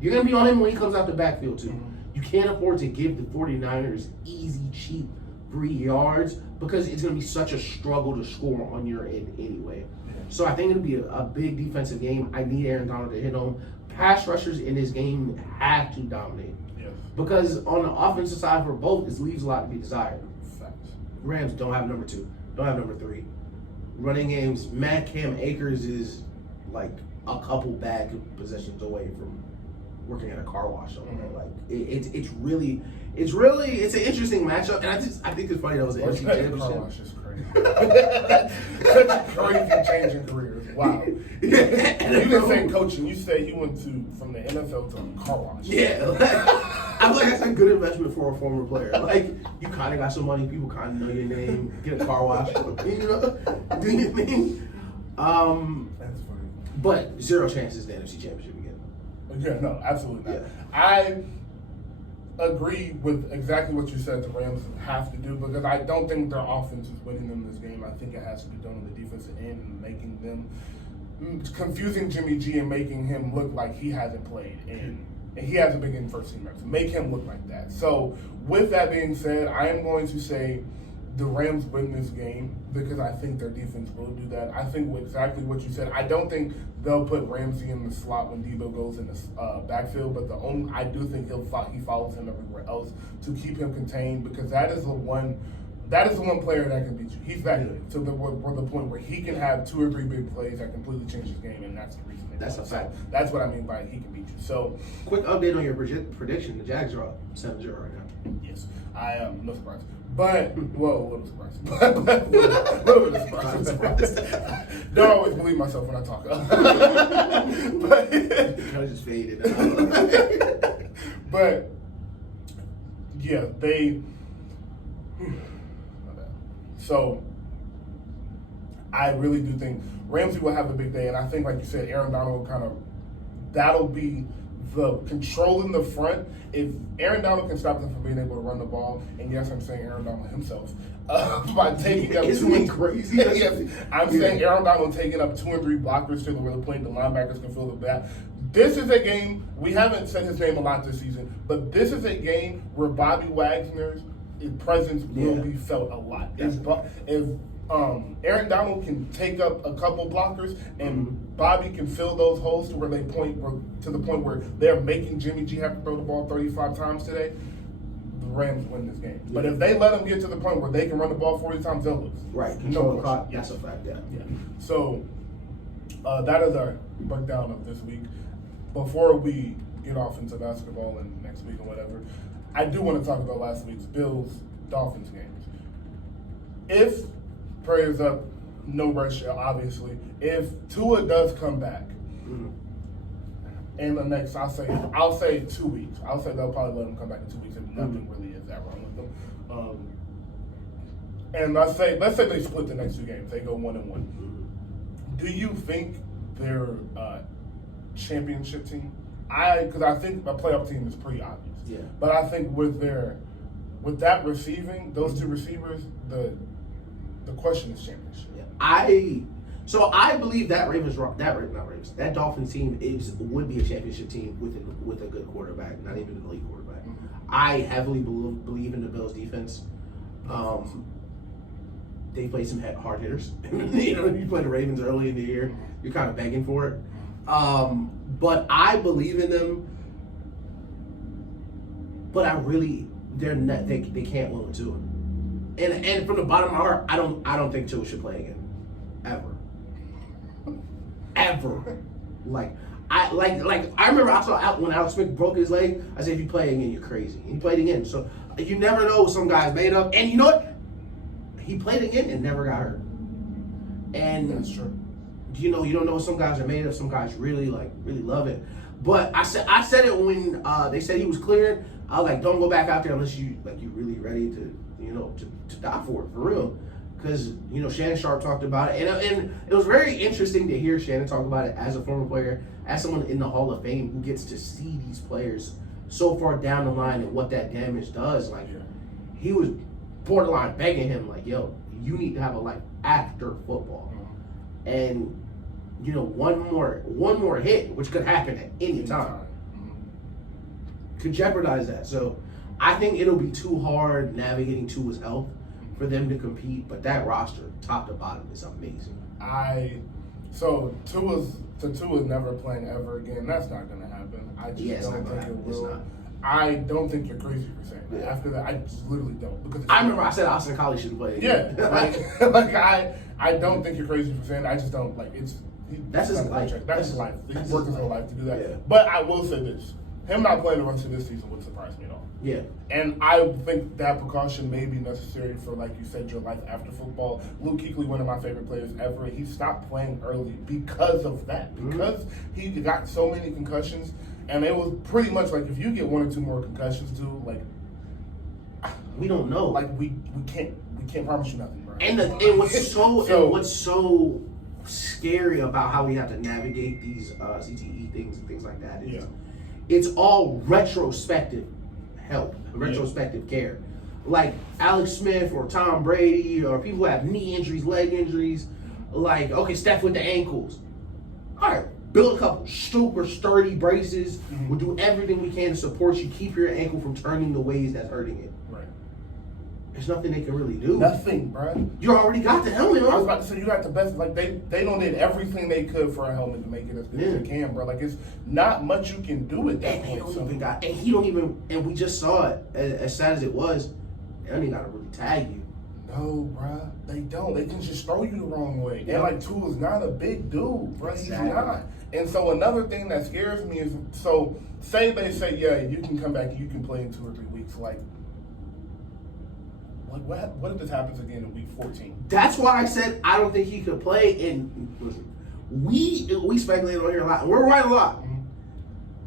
You're gonna be on him when he comes out the backfield too. You can't afford to give the 49ers easy, cheap 3 yards because it's gonna be such a struggle to score on your end anyway. So I think it'll be a big defensive game. I need Aaron Donald to hit home. Pass rushers in this game have to dominate. Yes. Because on the offensive side for both, this leaves a lot to be desired. Facts. Rams don't have number 2, don't have number 3. Running games, Cam Akers is like a couple bad possessions away from working at a car wash. Like it's an interesting matchup, and I think it's funny that was an NFC championship. Car wash is crazy. Such a crazy change in careers. Wow. You didn't say coaching. You said you went from the NFL to a car wash. Yeah. I feel like that's a good investment for a former player. Like, you kind of got some money, people kind of know your name, get a car wash, do your thing. That's funny. But zero chances the NFC Championship again. Yeah, no, absolutely not. Yeah. I agree with exactly what you said the Rams have to do because I don't think their offense is winning them this game. I think it has to be done on the defensive end and making them confusing Jimmy G and making him look like he hasn't played and he hasn't been getting first team reps. Make him look like that. So with that being said, I am going to say the Rams win this game because I think their defense will do that. I think exactly what you said. I don't think they'll put Ramsey in the slot when Debo goes in the backfield, but I do think he follows him everywhere else to keep him contained because that is the one player that can beat you. He's that good to the point where he can have 2 or 3 big plays that completely change his game, and that's the reason. That's a fact. So that's what I mean by he can beat you. So, quick update on your prediction: the Jags are up 7-0 right now. Yes, I am no surprise. But, well, a little surprised. But a little bit of surprise. Don't always believe myself when I talk. But I just faded out. But, yeah, so, I really do think Ramsey will have a big day. And I think, like you said, Aaron Donald will that'll be the control in the front. If Aaron Donald can stop them from being able to run the ball, and yes, I'm saying Aaron Donald himself, by taking up crazy? Yes, I'm saying Aaron Donald taking up 2 and 3 blockers to where the point the linebackers can fill the bat. This is a game, we haven't said his name a lot this season, but this is a game where Bobby Wagner's presence will be felt a lot. If Aaron Donald can take up a couple blockers and Bobby can fill those holes to where they to the point where they're making Jimmy G have to throw the ball 35 times today, the Rams win this game. But if they let them get to the point where they can run the ball 40 times, they'll lose. Right. Control the clock. That's a fact. Yeah. So that is our breakdown of this week. Before we get off into basketball and next week or whatever, I do want to talk about last week's Bills-Dolphins games. If prayers up, no rush, obviously. If Tua does come back in the next, I'll say 2 weeks. I'll say they'll probably let him come back in 2 weeks if nothing really is that wrong with them. And let's say they split the next 2 games. They go 1-1. Do you think they're a championship team? Because I think a playoff team is pretty obvious. Yeah. But I think with that receiving, those 2 receivers, the question is championship. Yeah. I believe that Dolphins team would be a championship team with a good quarterback, not even an elite quarterback. I heavily believe in the Bills defense. They play some hard hitters. You play the Ravens early in the year, you're kind of begging for it. But I believe in them. But they can't win with Tua. And from the bottom of my heart, I don't think Tua should play again. Ever. Like, I remember I saw when Alex Smith broke his leg. I said, if you play again, you're crazy. And he played again. So you never know what some guys made of. And you know what? He played again and never got hurt. And that's true. You don't know what some guys are made of. Some guys really love it. But I said it when they said he was cleared. I was like, don't go back out there unless you really ready to die for it, for real. Because Shannon Sharp talked about it, and it was very interesting to hear Shannon talk about it as a former player, as someone in the Hall of Fame who gets to see these players so far down the line and what that damage does. Like, he was borderline begging him, like, yo, you need to have a life after football. And one more hit, which could happen at any time, could jeopardize that. So I think it'll be too hard navigating Tua's health for them to compete, but that roster, top to bottom, is amazing. Tua's never playing ever again. That's not going to happen. I just don't think it will. I don't think you're crazy for saying that. After that, I just literally don't. Because I remember I said Austin Collie shouldn't play again. Yeah, I don't think you're crazy for saying that. I just don't that's his life. That's his life. He's working his whole life to do that. Yeah. But I will say this: him not playing the rest of this season would surprise me at all. Yeah. And I think that precaution may be necessary for, like you said, your life after football. Luke Kuechly, one of my favorite players ever, he stopped playing early because of that. Because he got so many concussions, and it was pretty much like if you get 1 or 2 more concussions, too, like we don't know. Like we can't promise you nothing, bro. And what's so scary about how we have to navigate these CTE things and things like that is it's all retrospective help, retrospective care. Like Alex Smith or Tom Brady or people who have knee injuries, leg injuries, like, okay, Steph with the ankles. All right, build a couple super sturdy braces. We'll do everything we can to support you, keep your ankle from turning the ways that's hurting it. Right. There's nothing they can really do. Nothing, bro. You already got the helmet on. I was about to say, you got the best. Like, they don't did everything they could for a helmet to make it as good as they can, bro. Like, it's not much you can do with that. And we just saw it, as sad as it was, they don't even got to really tag you. No, bro. They don't. They can just throw you the wrong way. And, like, Tua's not a big dude, bro. He's not. And so another thing that scares me is, so say they say, yeah, you can come back and you can play in 2 or 3 weeks. Like what if this happens again in week 14? That's why I said I don't think he could play. And listen, we speculate on here a lot, and we're right a lot.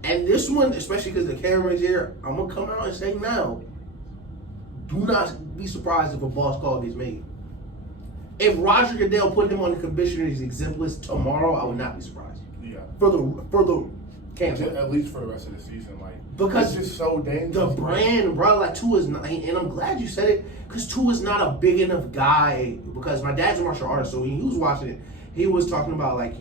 And this one, especially because the camera's here, I'm gonna come out and say now, do not be surprised if a boss call gets made. If Roger Goodell put him on the commissioner's exempt list tomorrow, I would not be surprised. Yeah. For the cancel. At least for the rest of the season, like, because it's just so dangerous. The brand, bro, like Tua's not, and I'm glad you said it, because Tua's not a big enough guy. Because my dad's a martial artist, so when he was watching it, he was talking about like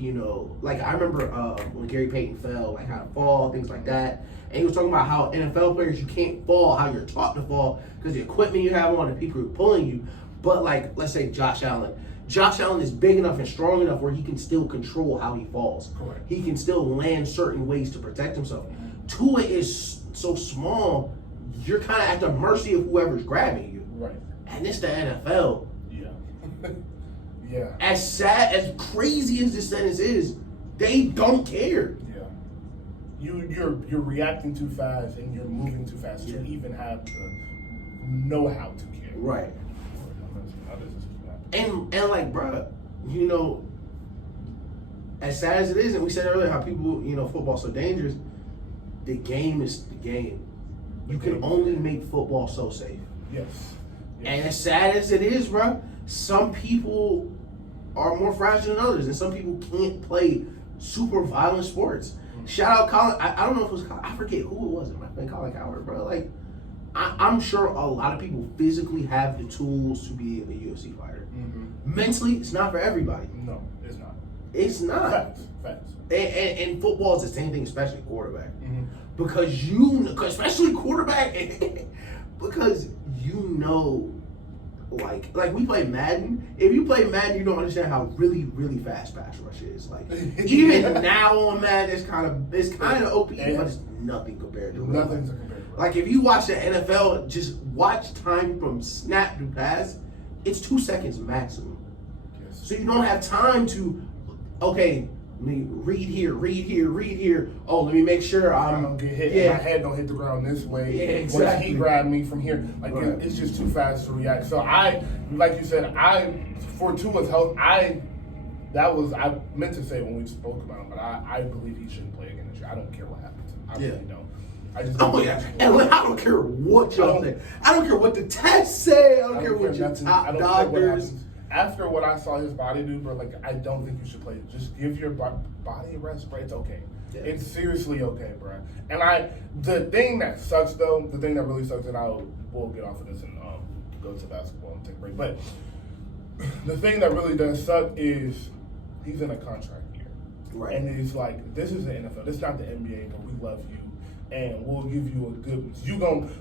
I remember when Gary Payton fell, like how to fall, things like that. And he was talking about how NFL players, you can't fall how you're taught to fall because the equipment you have on and people who are pulling you. But like, let's say Josh Allen. Josh Allen is big enough and strong enough where he can still control how he falls. Correct. He can still land certain ways to protect himself. Tua is so small, you're kind of at the mercy of whoever's grabbing you. Right. And it's the NFL. Yeah. Yeah. As sad, as crazy as this sentence is, they don't care. Yeah. You're reacting too fast and you're moving too fast to even have to know how to care. Right. And like, bro, as sad as it is, and we said earlier how people, football's so dangerous, the game is the game. You can only make football so safe. Yes. And as sad as it is, bro, some people are more fragile than others, and some people can't play super violent sports. Shout out Colin. I don't know if it was Colin. I forget who it was. It might have been Colin Coward, bro. Like, I'm sure a lot of people physically have the tools to be a UFC fighter. Mentally, it's not for everybody. No, it's not. It's not. Facts. And football is the same thing, especially quarterback. Because especially quarterback, because like we play Madden. If you play Madden, you don't understand how really, really fast pass rush is. Like even now on Madden, it's kind of OP, but it's nothing compared to nothing's compared to. Like if you watch the NFL, just watch time from snap to pass. It's 2 seconds maximum. Yes. So you don't have time to, okay, Let me read here. Oh, let me make sure I don't get hit. Yeah. My head don't hit the ground this way. Yeah, What if exactly. he grabbed me from here? Like Right. it's just too fast to react. So like you said, for Tua's health, I meant to say when we spoke about him, but I believe he shouldn't play again this year. I don't care what happens. I really don't. I just don't Oh yeah, and I don't care what y'all say. I don't care what the tests say. I don't care what your top doctors. After what I saw his body do, bro, like I don't think you should play. Just give your body a rest, bro. It's okay. Yeah. It's seriously okay, bro. And the thing that sucks though, the thing that really sucks, and we'll get off of this and go to basketball and take a break. But the thing that really does suck is he's in a contract year, right? And it's like this is the NFL. This is not the NBA, but we love you. And we'll give you a good.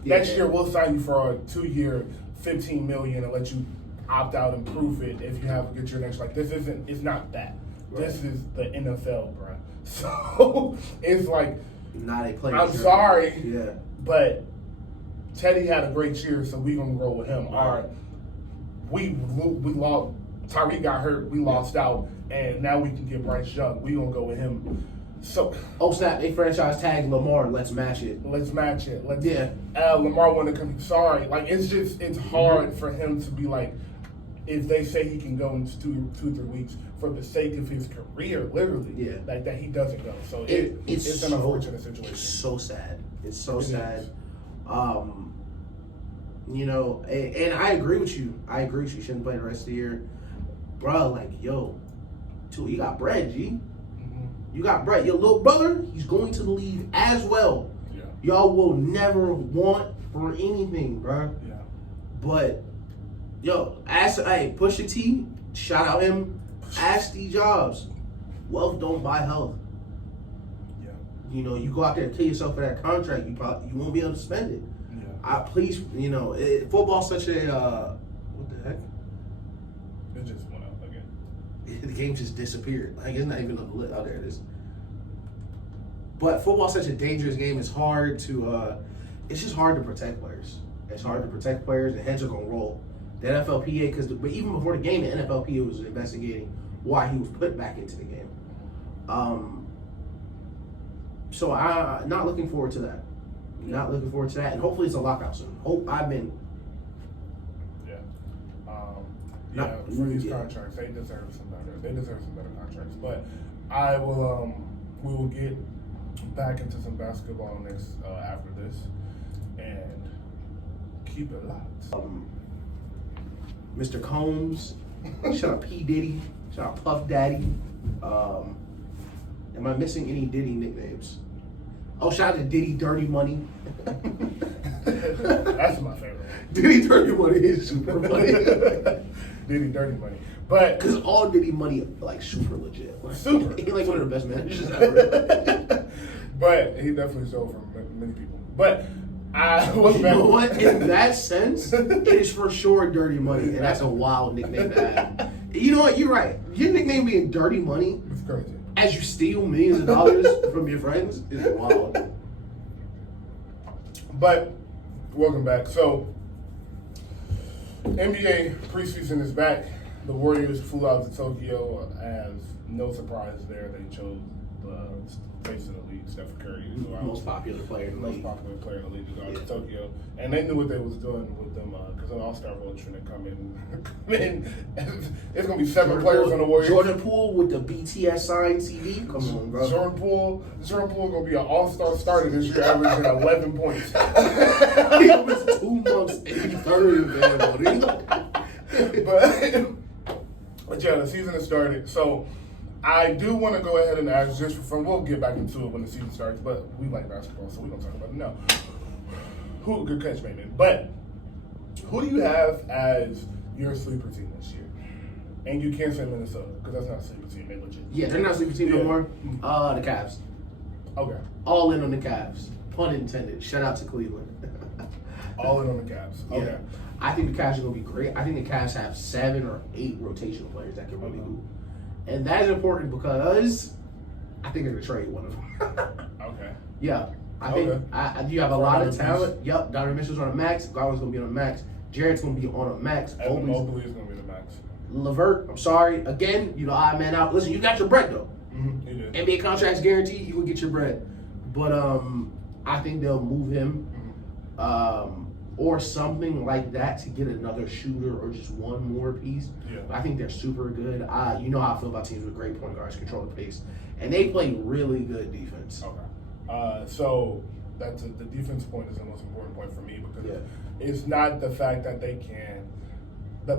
Next year we'll sign you for a 2-year, $15 million, and let you opt out and prove it if you have to get your next. Like this isn't. It's not that. Right. This is the NFL, bro. So it's like not a player. I'm sorry, yeah, but Teddy had a great year, so we gonna roll with him. Right. All right, we lost. Tyreek got hurt. We lost out, and now we can get Bryce Young. We gonna go with him. So, snap! They franchise tag Lamar. Let's match it. Lamar want to come. Sorry, like it's hard for him to be like, if they say he can go in 2 or 3 weeks for the sake of his career, literally, like that he doesn't go. So it's an unfortunate situation. It's so sad. It's so sad. You know, and I agree with you. You shouldn't play the rest of the year, bro. Like, yo, you got bread, G. You got bread. Your little brother, he's going to the league as well. Yeah. Y'all will never want for anything, bro. Yeah. But, yo, Pusha T, shout out him. Ask Steve Jobs. Wealth don't buy health. Yeah. You know, you go out there and kill yourself for that contract, you won't be able to spend it. Yeah. Please, you know, football's such a what the heck? It just went out again. The game just disappeared. Like it's not even lit. Oh, there it is. But football's such a dangerous game. It's hard to. It's just hard to protect players. It's hard to protect players. The heads are gonna roll. The NFLPA, but even before the game, the NFLPA was investigating why he was put back into the game. So I'm not looking forward to that. Not looking forward to that, and hopefully it's a lockout soon. For these contracts, they deserve some better. They deserve some better contracts. But I will. We will get back into some basketball next after this, and keep it locked. Mr. Combs, shout out P Diddy, shout out Puff Daddy. Am I missing any Diddy nicknames? Oh, shout out to Diddy Dirty Money. That's my favorite. Diddy Dirty Money is super funny. Diddy Dirty Money. But because all Diddy Money like super legit. Super. He's like one of the best managers ever. But he definitely stole from many people. But you know what? In that sense, it is for sure Dirty Money, and that's a wild nickname to have. You know what? You're right. Your nickname being Dirty Money, it's crazy. As you steal millions of dollars from your friends, is wild. But welcome back. So NBA preseason is back. The Warriors flew out to Tokyo, as no surprise there. They chose the face of the league, Steph Curry, most popular player in the league. Most popular player in the league, to go to Tokyo, and they knew what they was doing with them because an All-Star vote should come in. It's gonna be 7 players on the Warriors. Jordan Poole with the BTS signed CD. Come on, bro. Jordan Poole gonna be an All-Star starter this year, averaging 11 points. He was 2 months 83rd, man. But yeah, the season has started. So I do want to go ahead and ask just for fun. We'll get back into it when the season starts, but we like basketball, so we're going to talk about it now. Good catch, man. But who do you have as your sleeper team this year? And you can't say Minnesota, because that's not a sleeper team. They legit. Yeah, they're not a sleeper team no more. The Cavs. Okay. All in on the Cavs. Pun intended. Shout out to Cleveland. All in on the Cavs. Okay. Yeah. I think the Cavs are going to be great. I think the Cavs have 7 or 8 rotational players that can really hoop. And that is important because I think they're going to trade one of them. Okay. Yeah. I think you have a lot of talent. Yep. Donovan Mitchell's on a max. Garland's going to be on a max. Jarrett's going to be on a max. Evan Mobley's going to be the max. LeVert, I'm sorry. Again, you the odd man out. Listen, you got your bread, though. Mm-hmm. NBA contract's guaranteed. You will get your bread. But I think they'll move him or something like that to get another shooter or just one more piece. Yeah. But I think they're super good. You know how I feel about teams with great point guards, control the pace. And they play really good defense. Okay. So the defense point is the most important point for me because it's not the fact that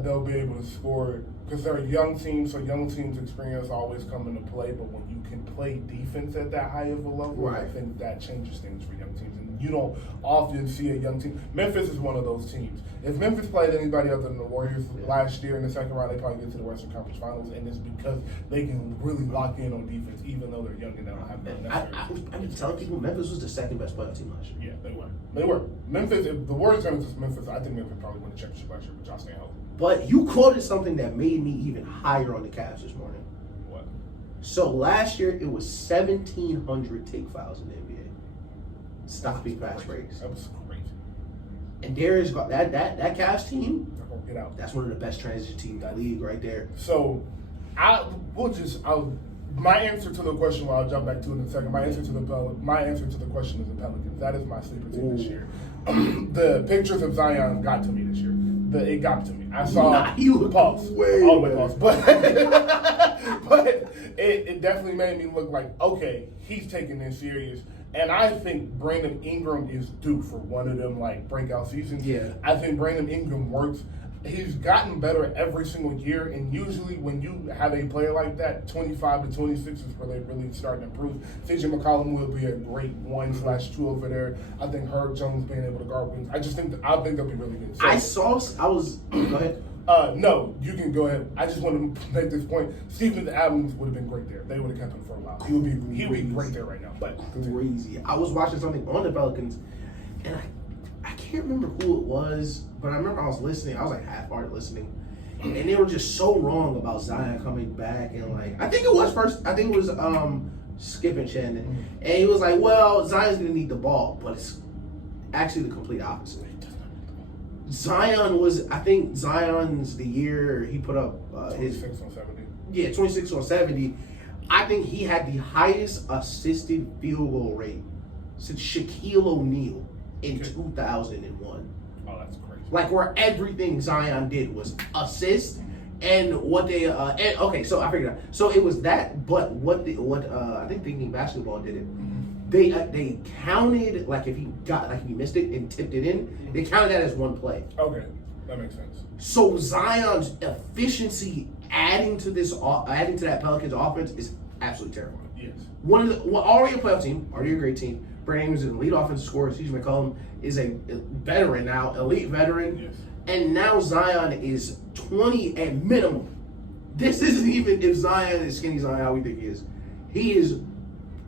they'll be able to score because they're a young team, so young teams' experience always come into play. But when you can play defense at that high of a level, I think that changes things for young teams. And you don't often see a young team. Memphis is one of those teams. If Memphis played anybody other than the Warriors last year in the second round, they probably get to the Western Conference Finals, and it's because they can really lock in on defense, even though they're young and they don't have that. I've been telling people Memphis was the second best playoff team last year. Yeah, they were. Memphis, if the Warriors going to Memphis, I think Memphis probably won the championship last year, but y'all stay healthy. But you quoted something that made me even higher on the Cavs this morning. What? So last year, it was 1,700 take fouls in the NBA. Stopping fast breaks. That was crazy. And Darius got that Cavs team. Get out. That's one of the best transition teams in the league right there. So, my answer to the question. Well, I'll jump back to it in a second. My answer to the question is the Pelicans. That is my sleeper team this year. The pictures of Zion got to me this year. It got to me. I saw he looked pause, way all the way pause, but it definitely made me look like okay, he's taking this serious. And I think Brandon Ingram is due for one of them like breakout seasons. Yeah. I think Brandon Ingram works. He's gotten better every single year, and usually when you have a player like that, 25 to 26 is where they really start to improve. CJ McCollum will be a great 1/2 over there. I think Herb Jones being able to guard wings. I think they'll be really good. So, go ahead. No, you can go ahead. I just want to make this point. Steven Adams would have been great there. They would have kept him for a while. He would be great there right now. But crazy. I was watching something on the Pelicans, and I can't remember who it was, but I remember I was listening. I was like half-hearted listening, and they were just so wrong about Zion coming back. And like, I think it was Skip and Shannon, and he was like, "Well, Zion's gonna need the ball," but it's actually the complete opposite. I think Zion's the year he put up 26 on 70. Yeah, 26 on 70. I think he had the highest assisted field goal rate since Shaquille O'Neal in 2001. Oh, that's crazy. Like where everything Zion did was assist, and what they so I figured out. So it was that, but what I think Thinking Basketball did it. They counted like if he missed it and tipped it in, they counted that as one play. Okay, that makes sense. So Zion's efficiency adding to that Pelicans offense is absolutely terrible. Yes. Already a playoff team, already a great team. Brandon Ingram is an elite offensive scorer. CJ McCollum is a veteran now, elite veteran. Yes. And now Zion is 20 at minimum. This isn't even if Zion is skinny Zion how we think he is. He is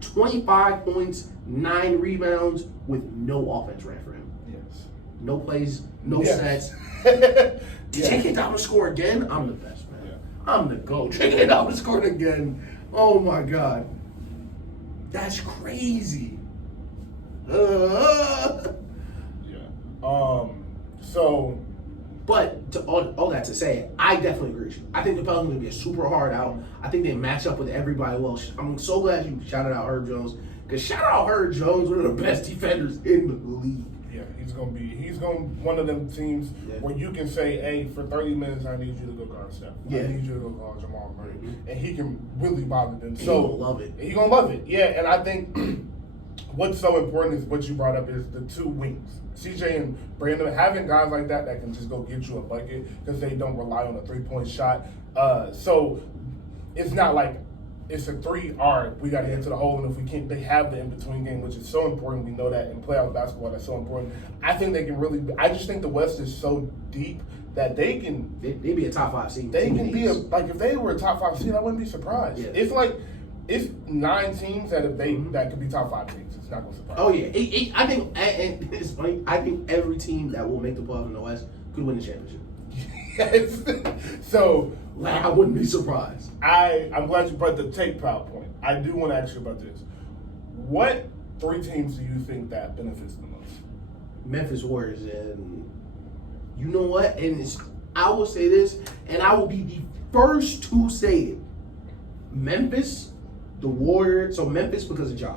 25 points, 9 rebounds with no offense ran for him. Yes. No plays, no sets. J.K. Dobbins score again? I'm the best, man. Yeah. I'm the GOAT. J.K. Dobbins scored again. Oh, my God. That's crazy. Yeah. But all that to say, I definitely agree with you. I think the Pelicans will be a super hard out. I think they match up with everybody well. I'm so glad you shouted out Herb Jones. Because shout out Herb Jones, one of the best defenders in the league. Yeah, he's going to one of them teams where you can say, hey, for 30 minutes, I need you to go guard Steph. Yeah. I need you to go guard Jamal Murray. Mm-hmm. And he can really bother them. He's going to love it. He's going to love it. Yeah, and I think what's so important is what you brought up is the two wings. CJ and Brandon, having guys like that can just go get you a bucket because they don't rely on a three-point shot. So it's not like it's a 3, we got to get to the hole, and if we can't, they have the in-between game, which is so important. We know that in playoff basketball, that's so important. I think they can really – I just think the West is so deep that they can – They'd be a top 5 seed. They can be if they were a top 5 seed, I wouldn't be surprised. Yeah. It's 9 teams that that could be top 5 teams. It's not going to surprise. Oh yeah, I think, and it's funny. I think every team that will make the playoffs in the West could win the championship. Yes. So I wouldn't be surprised. I'm glad you brought the take foul point. I do want to ask you about this. What 3 teams do you think that benefits the most? Memphis Warriors, and you know what? And I will say this, and I will be the first to say it. Memphis The Warriors, so Memphis, because of Ja,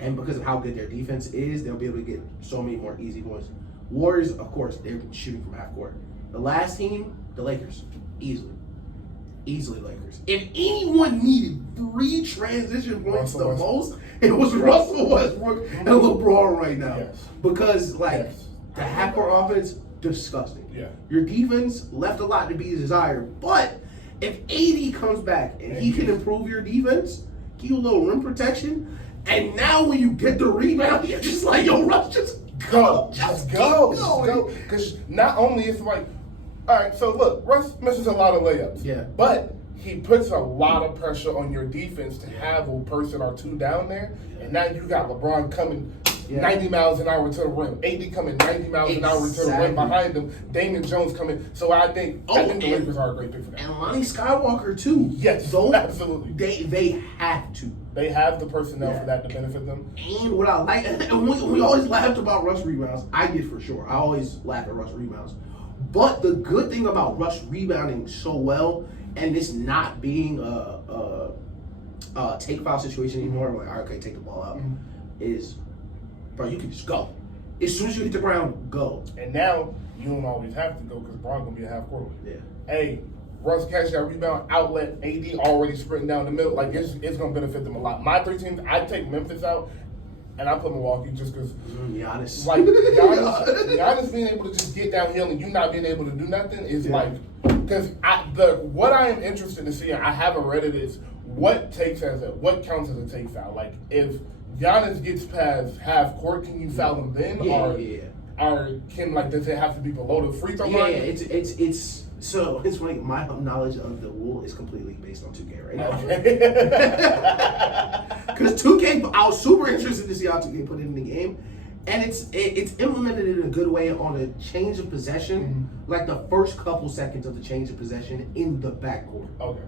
and because of how good their defense is, they'll be able to get so many more easy points. Warriors, of course, they're shooting from half court. The last team, the Lakers, easily Lakers. If anyone needed 3 transition points the most, it was Russell Westbrook and LeBron right now. Yes. Because the half court offense, disgusting. Yeah. Your defense left a lot to be desired, but if AD comes back and he can improve your defense, give you a little rim protection, and now when you get the rebound, you're just like, yo, Russ, just go. Just go. Because not only is like, all right, so look, Russ misses a lot of layups. Yeah. But he puts a lot of pressure on your defense to have a person or two down there, and now you got LeBron coming 90 miles an hour to the rim, AD coming 90 miles an hour to the rim behind him, Damian Jones coming. So I think the Lakers are a great pick for that. And Lonnie Skywalker too. Yes, absolutely. They have to. They have the personnel for that to benefit them. And what I like, and we always laughed about Russ rebounds. I did for sure. I always laugh at Russ rebounds. But the good thing about Russ rebounding so well, and this not being a take foul situation anymore, like, all right, okay, take the ball out, is, bro, you can just go. As soon as you hit the ground, go. And now you don't always have to go because Bron gonna be a half court. Yeah. Hey, Russ catch that rebound, outlet, AD already sprinting down the middle. Like it's gonna benefit them a lot. My 3 teams, I take Memphis out, and I put Milwaukee just because. Giannis. Like Giannis being able to just get downhill and you not being able to do nothing is like, because what I am interested to see, I haven't read it, is what counts as a take foul. Like if Giannis gets past half court, can you foul him then? Or can, like, does it have to be below the free throw line? Yeah, so it's funny. My knowledge of the rule is completely based on 2K right now. Because 2K, I was super interested to see how 2K put it in the game, and it's implemented in a good way on a change of possession, like the first couple seconds of the change of possession in the backcourt. Okay.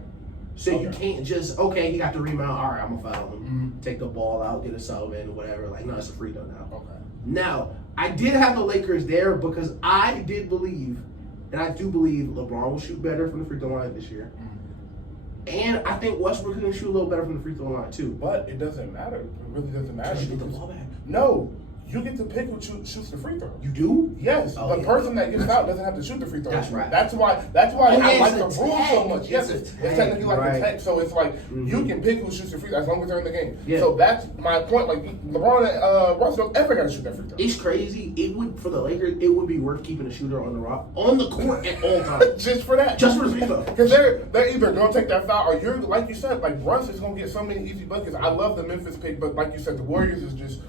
So you can't just, he got the rebound, all right, I'm gonna foul him, take the ball out, get a sub in, whatever. Like, no, it's a free throw now. Okay. Now, I did have the Lakers there because I did believe, and I do believe LeBron will shoot better from the free throw line this year. And I think Westbrook can shoot a little better from the free throw line too. But it doesn't matter. It really doesn't matter. You get the ball back. No. You get to pick who shoots the free throw. You do? Yes. The person that gets out doesn't have to shoot the free throw. That's right. That's why I like the rule so much. Yes, it's technically like a tech. So it's like you can pick who shoots the free throw as long as they're in the game. Yeah. So that's my point. Like LeBron and Russ don't ever got to shoot that free throw. It's crazy. It would, for the Lakers, it would be worth keeping a shooter on the court at all times. Just for that. Just for the free throw. Because they're either going to take that foul or you're, like you said, like Russ is going to get so many easy buckets. I love the Memphis pick, but like you said, the Warriors is just.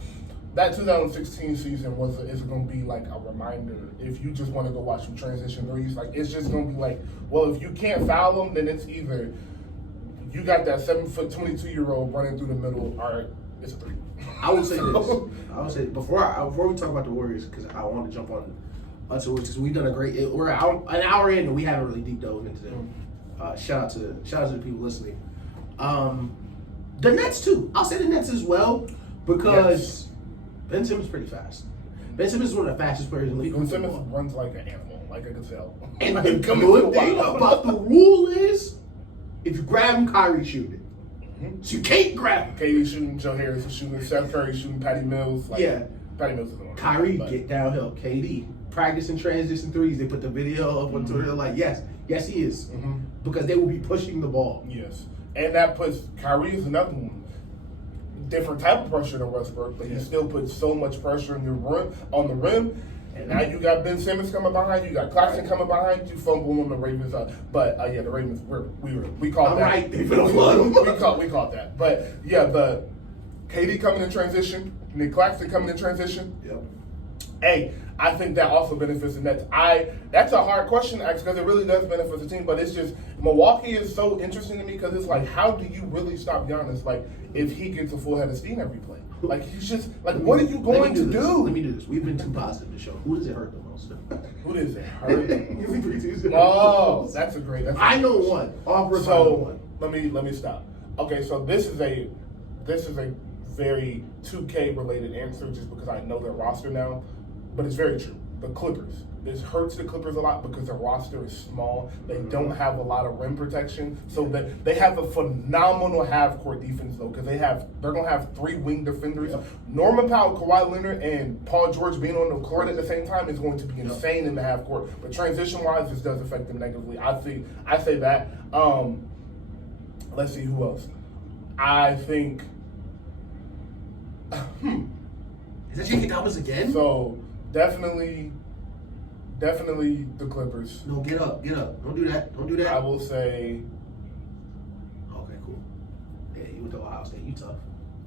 That 2016 season is going to be like a reminder. If you just want to go watch some transition threes, like it's just going to be like, well, if you can't foul them, then it's either you got that 7', 22-year-old running through the middle, or it's a 3. I would say this. Before we talk about the Warriors, because I want to jump on us because we've done a great. We're an hour in and we haven't really deep dove into them. Shout out to the people listening. The Nets too. I'll say the Nets as well because. Ben Simmons is pretty fast. Ben Simmons is one of the fastest players in the league. Ben Simmons runs like an animal, like a gazelle. And the good thing about the rule is, if you grab him, Kyrie shoot it. So you can't grab him. KD shooting, Joe Harris is shooting, Steph Curry shooting, Patty Mills. Patty Mills is the one. Kyrie, get downhill. KD, practicing transition threes. They put the video up on Twitter like, yes, he is. Because they will be pushing the ball. Yes. And that puts, Kyrie is another one. Different type of pressure than Westbrook, but he still puts so much pressure on the rim. And now you got Ben Simmons coming behind you, got Claxton coming behind you, fumbling on the Ravens. But the Ravens we called that. Right, they finna flood them. we called that. But the KD coming in transition, and then Claxton coming in transition. Yep. Hey, I think that also benefits the Nets. That's a hard question to ask because it really does benefit the team, but it's just Milwaukee is so interesting to me because it's like, how do you really stop Giannis? Like, if he gets a full head of steam every play, like he's just like, what are you going to do? Let me do this. We've been too positive to show. Who does it hurt the most? Who does it hurt? Oh, that's a great. I know one. So let me stop. Okay, so this is a very 2K related answer just because I know their roster now, but it's very true. the Clippers. This hurts the Clippers a lot because their roster is small. They don't have a lot of rim protection, so that they have a phenomenal half-court defense though, because they're gonna have 3 wing defenders. Yep. Norman Powell, Kawhi Leonard, and Paul George being on the court at the same time is going to be insane in the half-court. But transition-wise, this does affect them negatively. I say that. Let's see who else. I think. Is that J.K. Dobbins again? So definitely the Clippers. No, get up. Don't do that. I will say. Okay, cool. Yeah, you went to Ohio State. You tough.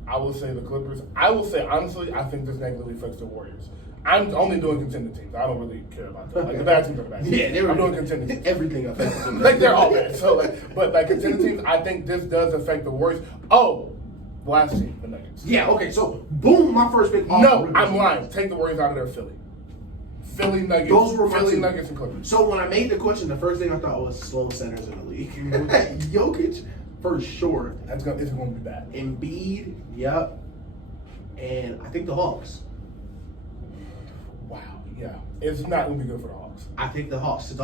I will say the Clippers. I will say honestly, I think this negatively affects the Warriors. I'm only doing contending teams. I don't really care about that. Like the bad teams are the bad teams. Yeah, I'm doing contending teams. Everything affects them. Like they're all bad. So but contending teams, I think this does affect the Warriors. Oh, last team, the Nuggets. Yeah. Okay. So boom, my first pick. No, I'm lying. Take the Warriors out of there, Philly. Philly Nuggets. Those were Philly Nuggets and Clippers. So when I made the question, the first thing I thought was slow centers in the league. Jokic, for sure. It's going to be bad. Embiid, yep. And I think the Hawks. Wow, yeah. It's not going to be good for the Hawks. I think the Hawks.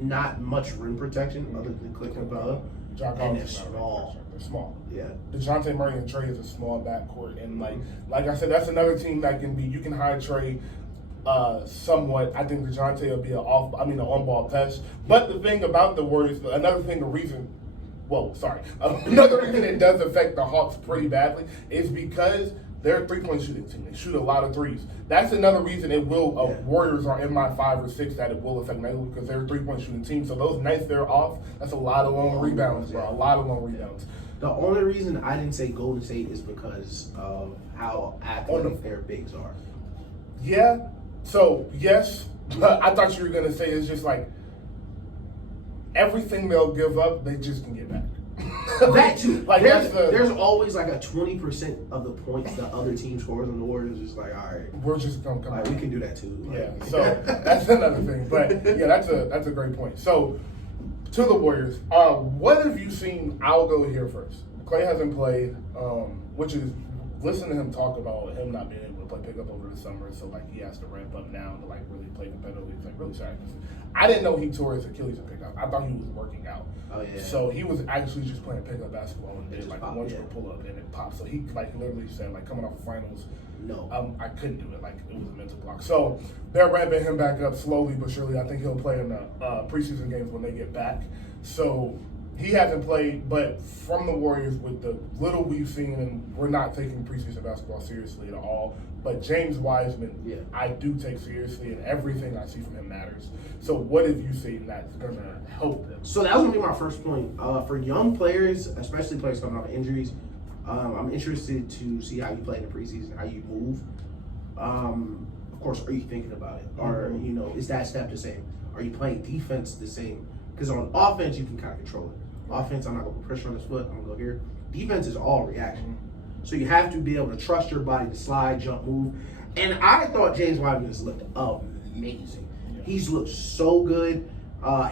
Not much rim protection other than Click and Bella. And they're small. They're small. Yeah. DeJounte Murray and Trey is a small backcourt. And like I said, that's another team that can be, you can hide Trey somewhat. I think DeJounte will be an on-ball pest. But the thing about the Warriors, another reason it does affect the Hawks pretty badly is because they're a 3-point shooting team. They shoot a lot of threes. That's another reason it will. Warriors are in my 5 or 6 that it will affect negatively because they're a 3-point shooting team. So those nights they're off, that's a lot of long rebounds, bro. A lot of long rebounds. The only reason I didn't say Golden State is because of how athletic their bigs are. Yeah. So yes, but I thought you were gonna say it's just like everything they'll give up, they just can get back. That too. Like there's always like a 20% of the points the other team scores on the Warriors. Just like, all right, we're just gonna come. We can do that too. Yeah. So that's another thing. But yeah, that's a great point. So to the Warriors, what have you seen? I'll go here first. Clay hasn't played, which is listen to him talk about him not being able to play pickup over the summer. So like he has to ramp up now to like really play competitively. It's like really sad. I didn't know he tore his Achilles in pickup. I thought he was working out. Oh yeah. So he was actually just playing pickup basketball and did like a one-shot pull-up and it popped. So he like literally said like coming off of finals, I couldn't do it. Like it was a mental block. So they're ramping him back up slowly but surely. I think he'll play in the preseason games when they get back. So he hasn't played, but from the Warriors, with the little we've seen, and we're not taking preseason basketball seriously at all. But James Wiseman, I do take seriously, and everything I see from him matters. So what have you seen that's going to help them? So that was going to be my first point. For young players, especially players coming off of injuries, I'm interested to see how you play in the preseason, how you move. Of course, are you thinking about it? Or, is that step the same? Are you playing defense the same? Because on offense, you can kind of control it. Offense, I'm not going to put pressure on his foot. I'm going to go here. Defense is all reaction. So you have to be able to trust your body to slide, jump, move. And I thought James Wiseman has looked amazing. Yeah. He's looked so good.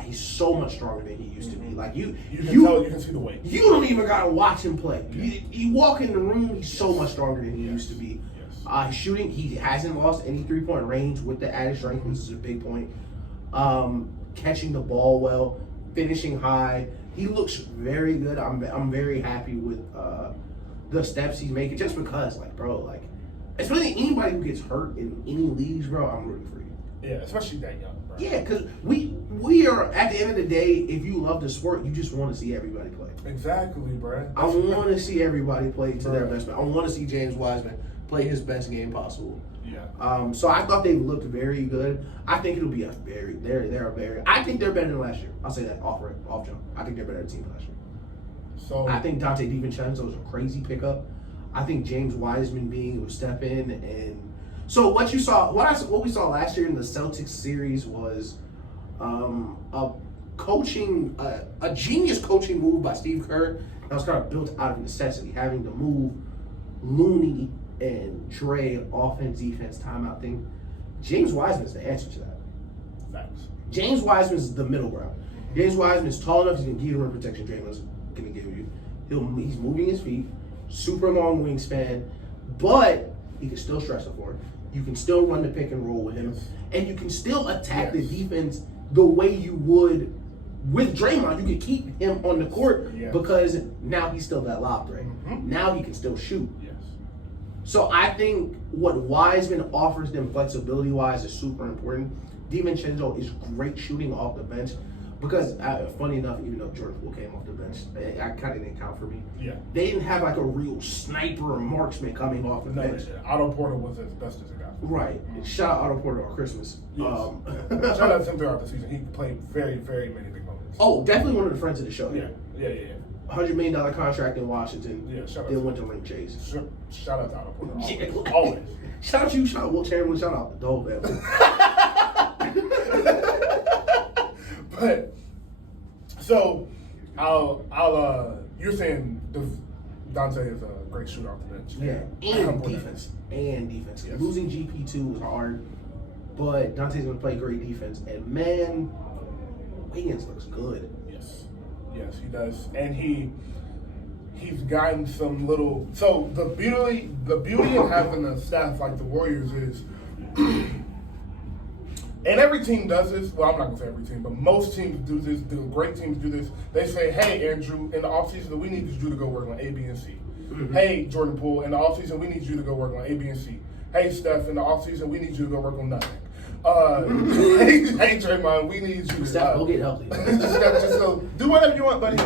He's so much stronger than he used to be. Like you can see the weight. You don't even gotta watch him play. Yeah. You walk in the room, he's so much stronger than he used to be. Yes. Shooting, he hasn't lost any 3-point range with the added strength, which is a big point. Catching the ball well, finishing high. He looks very good. I'm very happy with the steps he's making, just because, especially anybody who gets hurt in any leagues, bro, I'm rooting for you. Yeah, especially that young, bro. Yeah, because we are, at the end of the day, if you love the sport, you just want to see everybody play. Exactly, bro. I want to see everybody play to their best. I want to see James Wiseman play his best game possible. Yeah. So I thought they looked very good. I think it'll be I think they're better than last year. I'll say that off jump. I think they're better than the team last year. So I think Dante DiVincenzo is a crazy pickup. I think James Wiseman being able to step in and so what we saw last year in the Celtics series was a genius coaching move by Steve Kerr that was kind of built out of necessity, having to move Looney and Dre offense, defense, timeout thing. James Wiseman is the answer to that. Thanks. James Wiseman is the middle ground. James Wiseman is tall enough, he's going to give you the rim protection Draymond's going to give you. He's moving his feet, super long wingspan, but he can still stretch the floor. You can still run the pick and roll with him, Yes. and you can still attack Yes. the defense the way you would with Draymond. You can keep him on the court Yes. because now he's still that lob threat. Mhm. Now he can still shoot. Yes. So I think what Wiseman offers them flexibility-wise is super important. DiVincenzo is great shooting off the bench because, funny enough, even though Jordan Poole came off the bench, I kind of didn't count for me. Yeah. They didn't have like a real sniper or marksman coming off the No, bench. Otto Porter was as best as it got. Right. Shout out Otto Porter on Christmas. Yes. Shout out to him throughout the season. He played very, very many big moments. Oh, definitely one of the friends of the show. Yeah. $100 million contract in Washington. Yeah, shout out Then to went to Link Chase. Shout out to Otto Porter. Always. Yeah. Always. Shout out to you, shout out Will Chamberlain, shout out the Dole family. But so you're saying Dante is a great shooter off the bench. Yeah, and defense. Yes. Losing GP2 was hard, but Dante's going to play great defense. And man, Wiggins looks good. Yes, he does, and he's gotten some little. So the beauty of having a staff like the Warriors is, and every team does this. Well, I'm not gonna say every team, but most teams do this. The great teams do this. They say, "Hey, Andrew, in the offseason, we need you to go work on A, B, and C." Mm-hmm. Hey, Jordan Poole, in the offseason, we need you to go work on A, B, and C. Hey, Steph, in the offseason, we need you to go work on nothing. Hey, Draymond, we need you to go get healthy. just go do whatever you want, buddy.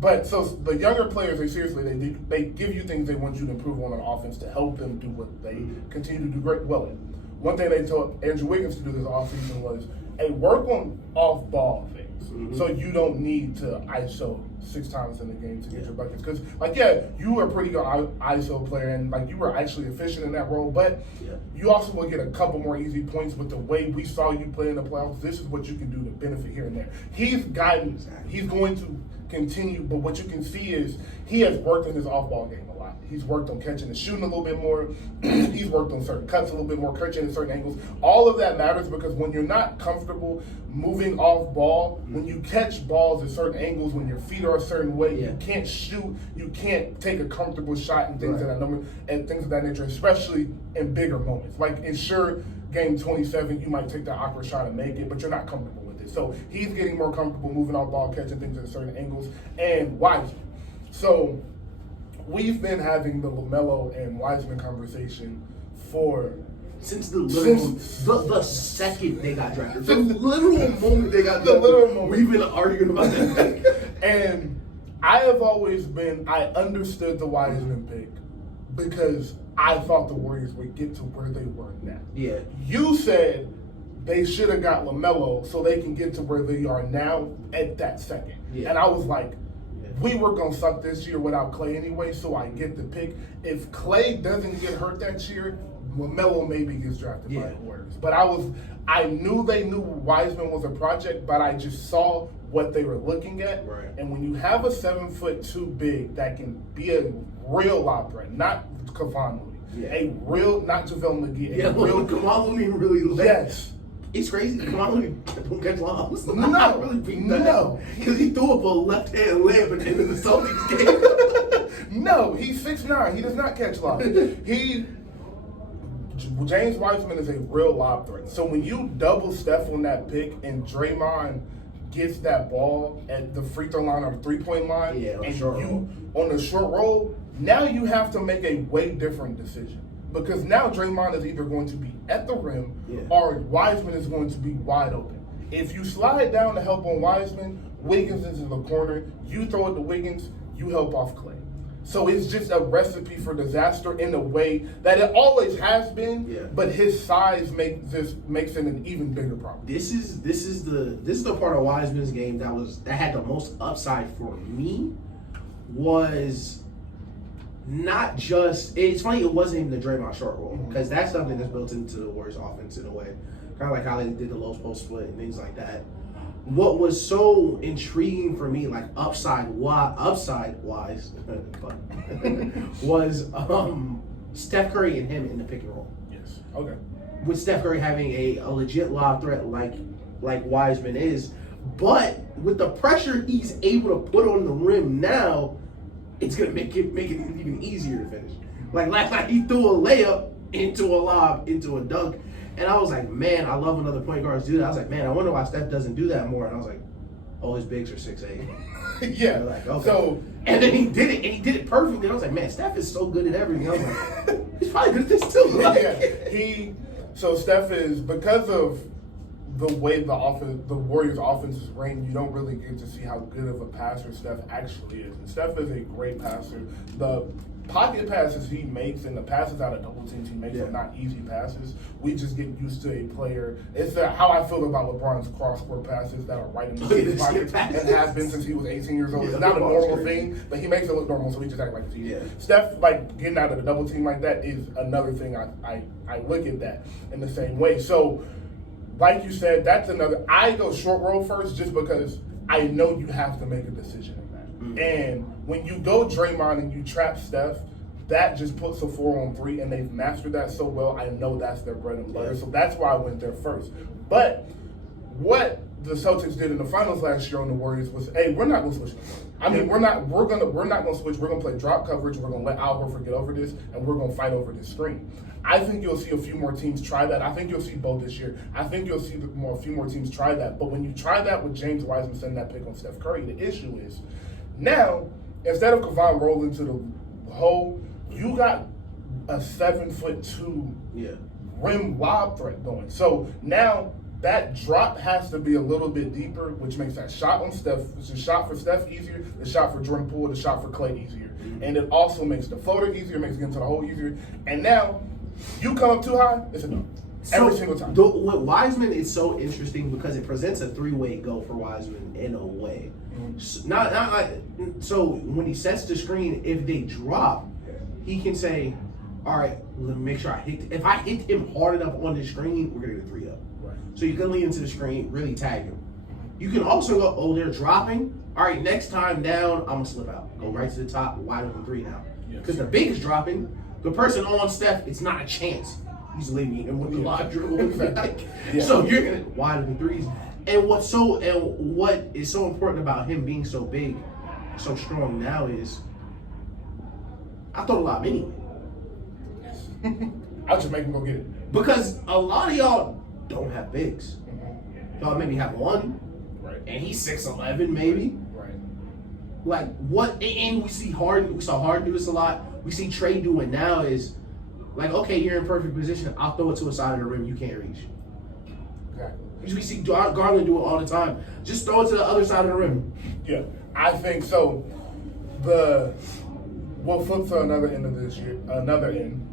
But so the younger players, they give you things they want you to improve on offense to help them do what they continue to do great well in. One thing they told Andrew Wiggins to do this offseason was, hey, work on off-ball things. Mm-hmm. So you don't need to ISO 6 times in the game to get your buckets. Because, you were a pretty good ISO player, and, you were actually efficient in that role, but you also will get a couple more easy points with the way we saw you play in the playoffs. This is what you can do to benefit here and there. He's going to continue, but what you can see is he has worked on his off-ball game a lot. He's worked on catching and shooting a little bit more. He's worked on certain cuts a little bit more, catching at certain angles. All of that matters because when you're not comfortable moving off ball, when you catch balls at certain angles, when your feet are a certain way, you can't shoot, you can't take a comfortable shot and things of that nature, especially in bigger moments. Like in game 27, you might take that awkward shot and make it, but you're not comfortable with it. So he's getting more comfortable moving off ball, catching things at certain angles, and Wiseman. So we've been having the LaMelo and Wiseman conversation since the second they got drafted. The literal moment they got drafted. We've been arguing about that. And I understood the Wiseman pick because I thought the Warriors would get to where they were now. Yeah. You said they should have got LaMelo so they can get to where they are now at that second. Yeah. And I was like, we were going to suck this year without Clay anyway, so I get the pick. If Clay doesn't get hurt that year, LaMelo maybe gets drafted by the Warriors. But I knew they knew Wiseman was a project, but I just saw what they were looking at. Right. And when you have a 7'2" big that can be a real lob threat, not Kevon Looney, not JaVale McGee, Kevon Looney really yes. It's crazy. Kevon Looney don't catch lobs. No, really because he threw up a left-hand layup at the end of the Celtics game. No, he's 6'9". He does not catch lobs. James Wiseman is a real lob threat. So when you double Steph on that pick and Draymond gets that ball at the free throw line or the three-point line, on the short roll, now you have to make a way different decision. Because now Draymond is either going to be at the rim or Wiseman is going to be wide open. If you slide down to help on Wiseman, Wiggins is in the corner, you throw it to Wiggins, you help off Clay. So it's just a recipe for disaster in a way that it always has been, but his size makes it an even bigger problem. This is the part of Wiseman's game that had the most upside for me was not just. It's funny it wasn't even the Draymond short roll because that's something that's built into the Warriors offense in a way, kind of like how they did the low post split and things like that. What was so intriguing for me, like upside wise, was Steph Curry and him in the pick and roll. Yes. Okay. With Steph Curry having a legit lob threat like Wiseman is, but with the pressure he's able to put on the rim now, it's gonna make it even easier to finish. Like last night, he threw a layup into a lob, into a dunk. And I was like, man, I love when other point guards do that. I was like, man, I wonder why Steph doesn't do that more. And I was like, oh, his bigs are 6'8". Yeah. Like, okay. So, and then he did it, and he did it perfectly. And I was like, man, Steph is so good at everything. I was like, he's probably good at this too. Like, So Steph is, because of the way the Warriors' offense is ran, you don't really get to see how good of a passer Steph actually is. And Steph is a great passer. The pocket passes he makes and the passes out of double teams he makes are not easy passes. We just get used to a player. It's how I feel about LeBron's cross-court passes that are right in the pocket and have been since he was 18 years old. It's not a normal thing, but he makes it look normal, so we just act like it's easy. Steph, like, getting out of the double team like that is another thing I look at that in the same way. So, like you said, that's another. I go short roll first just because I know you have to make a decision in that. Mm-hmm. And when you go Draymond and you trap Steph, that just puts a 4-on-3, and they've mastered that so well. I know that's their bread and butter. So that's why I went there first. But what the Celtics did in the finals last year on the Warriors was, hey, we're not going to switch. I mean, we're not going to switch. We're going to play drop coverage. We're going to let Al Horford get over this, and we're going to fight over this screen. I think you'll see a few more teams try that. I think you'll see both this year. I think you'll see a few more teams try that. But when you try that with James Wiseman sending that pick on Steph Curry, the issue is now, instead of Kevon rolling to the hole, you got a 7'2" rim lob threat going. So now that drop has to be a little bit deeper, which makes that shot on Steph, the shot for Steph easier, the shot for Jordan Poole, the shot for Clay easier. Mm-hmm. And it also makes the floater easier, makes getting to the hole easier. And now, you come up too high, it's a no. Every single time. With Wiseman, it's so interesting because it presents a three-way go for Wiseman in a way. Mm-hmm. So when he sets the screen, if they drop, he can say, all right, let me make sure I hit. If I hit him hard enough on the screen, we're going to get a 3 up. Right. So you can lean into the screen, really tag him. You can also go, oh, they're dropping. All right, next time down, I'm going to slip out. Go right to the top, wide open 3 now. Because the big is dropping. The person on Steph, it's not a chance. He's leaving him with the live dribble. So you're going to wide open 3s. And what is so important about him being so big, so strong now is, I throw a lot anyway. I'll just make him go get it. Because a lot of y'all don't have bigs. Y'all maybe have one. Right. And he's 6'11", maybe. Right. Like what? And we see Harden. We saw Harden do this a lot. We see Trey doing now is like, okay, you're in perfect position. I'll throw it to a side of the rim you can't reach. Exactly. We see Garland do it all the time. Just throw it to the other side of the rim. Yeah, I think so. We'll flip to another end of this year. Another end,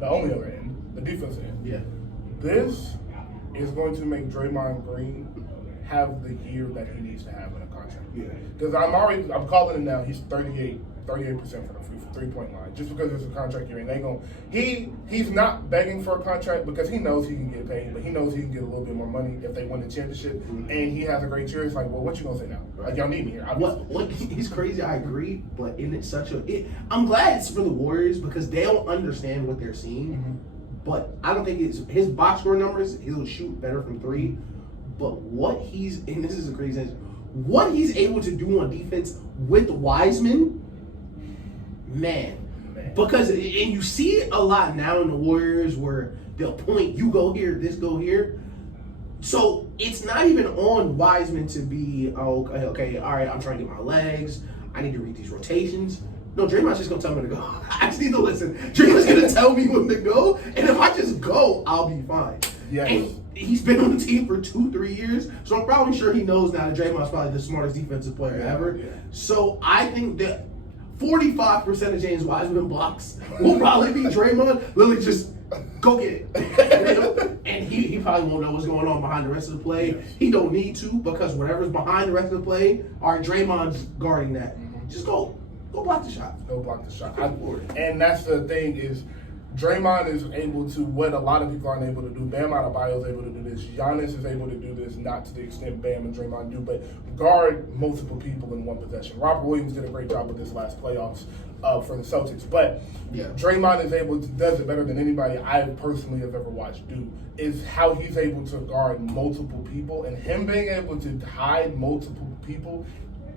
the only other end, the defensive end. Yeah. This is going to make Draymond Green have the year that he needs to have in a contract. Yeah. Because I'm calling it now. He's 38% for the 3-point line, just because it's a contract year. And he's not begging for a contract because he knows he can get paid, but he knows he can get a little bit more money if they win the championship. Mm-hmm. And he has a great year. It's like, well, what you gonna say now? Like, y'all need me here. He's crazy. I agree, but isn't it I'm glad it's for the Warriors because they don't understand what they're seeing. Mm-hmm. But I don't think his box score numbers. He'll shoot better from 3. But and this is a crazy thing, what he's able to do on defense with Wiseman. Man. Because, and you see it a lot now in the Warriors where they'll point, you go here, this go here. So it's not even on Wiseman to be, okay, all right, I'm trying to get my legs. I need to read these rotations. No, Draymond's just going to tell me to go. I just need to listen. Draymond's going to tell me when to go. And if I just go, I'll be fine. Yes. And he's been on the team for 2-3 years. So I'm probably sure he knows now that Draymond's probably the smartest defensive player ever. Yeah. So I think that 45% of James Wiseman blocks will probably be Draymond. Literally just go get it. And he probably won't know what's going on behind the rest of the play. Yes. He don't need to because whatever's behind the rest of the play, all right, Draymond's guarding that. Mm-hmm. Just go block the shot. Go block the shot. And that's the thing is Draymond is able to what a lot of people aren't able to do. Bam Adebayo is able to do this. Giannis is able to do this, not to the extent Bam and Draymond do, but guard multiple people in one possession. Robert Williams did a great job with this last playoffs for the Celtics, but Draymond does it better than anybody I personally have ever watched do. Is how he's able to guard multiple people, and him being able to hide multiple people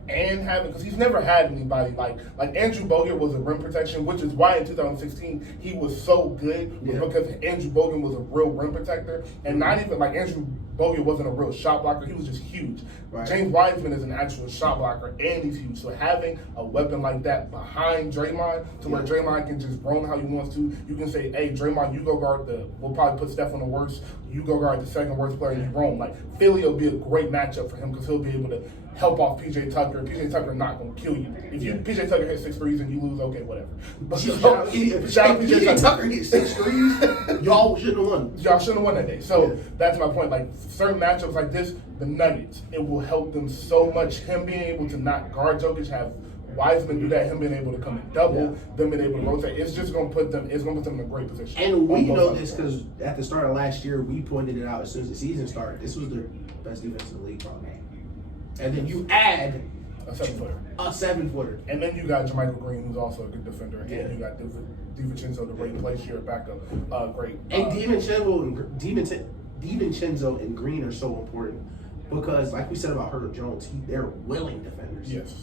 and having, because he's never had anybody like Andrew Bogut was a rim protection, which is why in 2016 he was so good, because Andrew Bogut was a real rim protector, and not even like Andrew Bogut wasn't a real shot blocker, he was just huge. Right. James Wiseman is an actual shot blocker, and he's huge. So having a weapon like that behind Draymond, to where Draymond can just roam how he wants to, you can say, hey, Draymond, you go guard we'll probably put Steph on the worst, you go guard the second worst player, and you roam. Like, Philly will be a great matchup for him, because he'll be able to help off PJ Tucker. PJ Tucker not going to kill you. If PJ Tucker hits 6 threes and you lose, okay, whatever. But PJ Tucker hits 6 threes, y'all shouldn't have won. Y'all shouldn't have won that day. So that's my point. Like, certain matchups like this, the Nuggets, it will help them so much. Him being able to not guard Jokic, have Wiseman do that, him being able to come and double, them being able to rotate, it's just going to put them in a great position. And we know this because at the start of last year, we pointed it out as soon as the season started. This was their best defense in the league, probably. And then you add a 7-footer. A 7-footer. And then you got JaMychal Green, who's also a good defender. And you got DiVincenzo, the great place here at backup. Great. And DiVincenzo and Green are so important because, like we said about Herb Jones, they're willing defenders. Yes.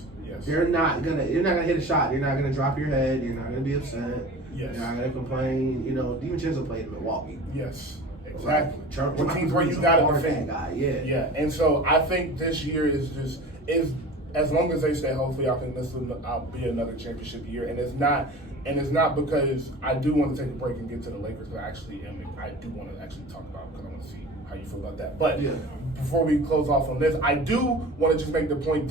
You're not gonna hit a shot. You're not gonna drop your head. You're not gonna be upset. Yes. You're not gonna complain. You know, DiVincenzo played in Milwaukee. Yes. Exactly. Like, teams where you got to defend. Guy, yeah. And so I think this year is as long as they stay healthy, I think this will be another championship year. And it's not because I do want to take a break and get to the Lakers, but I do want to actually talk about it because I want to see how you feel about that. But before we close off on this, I do want to just make the point.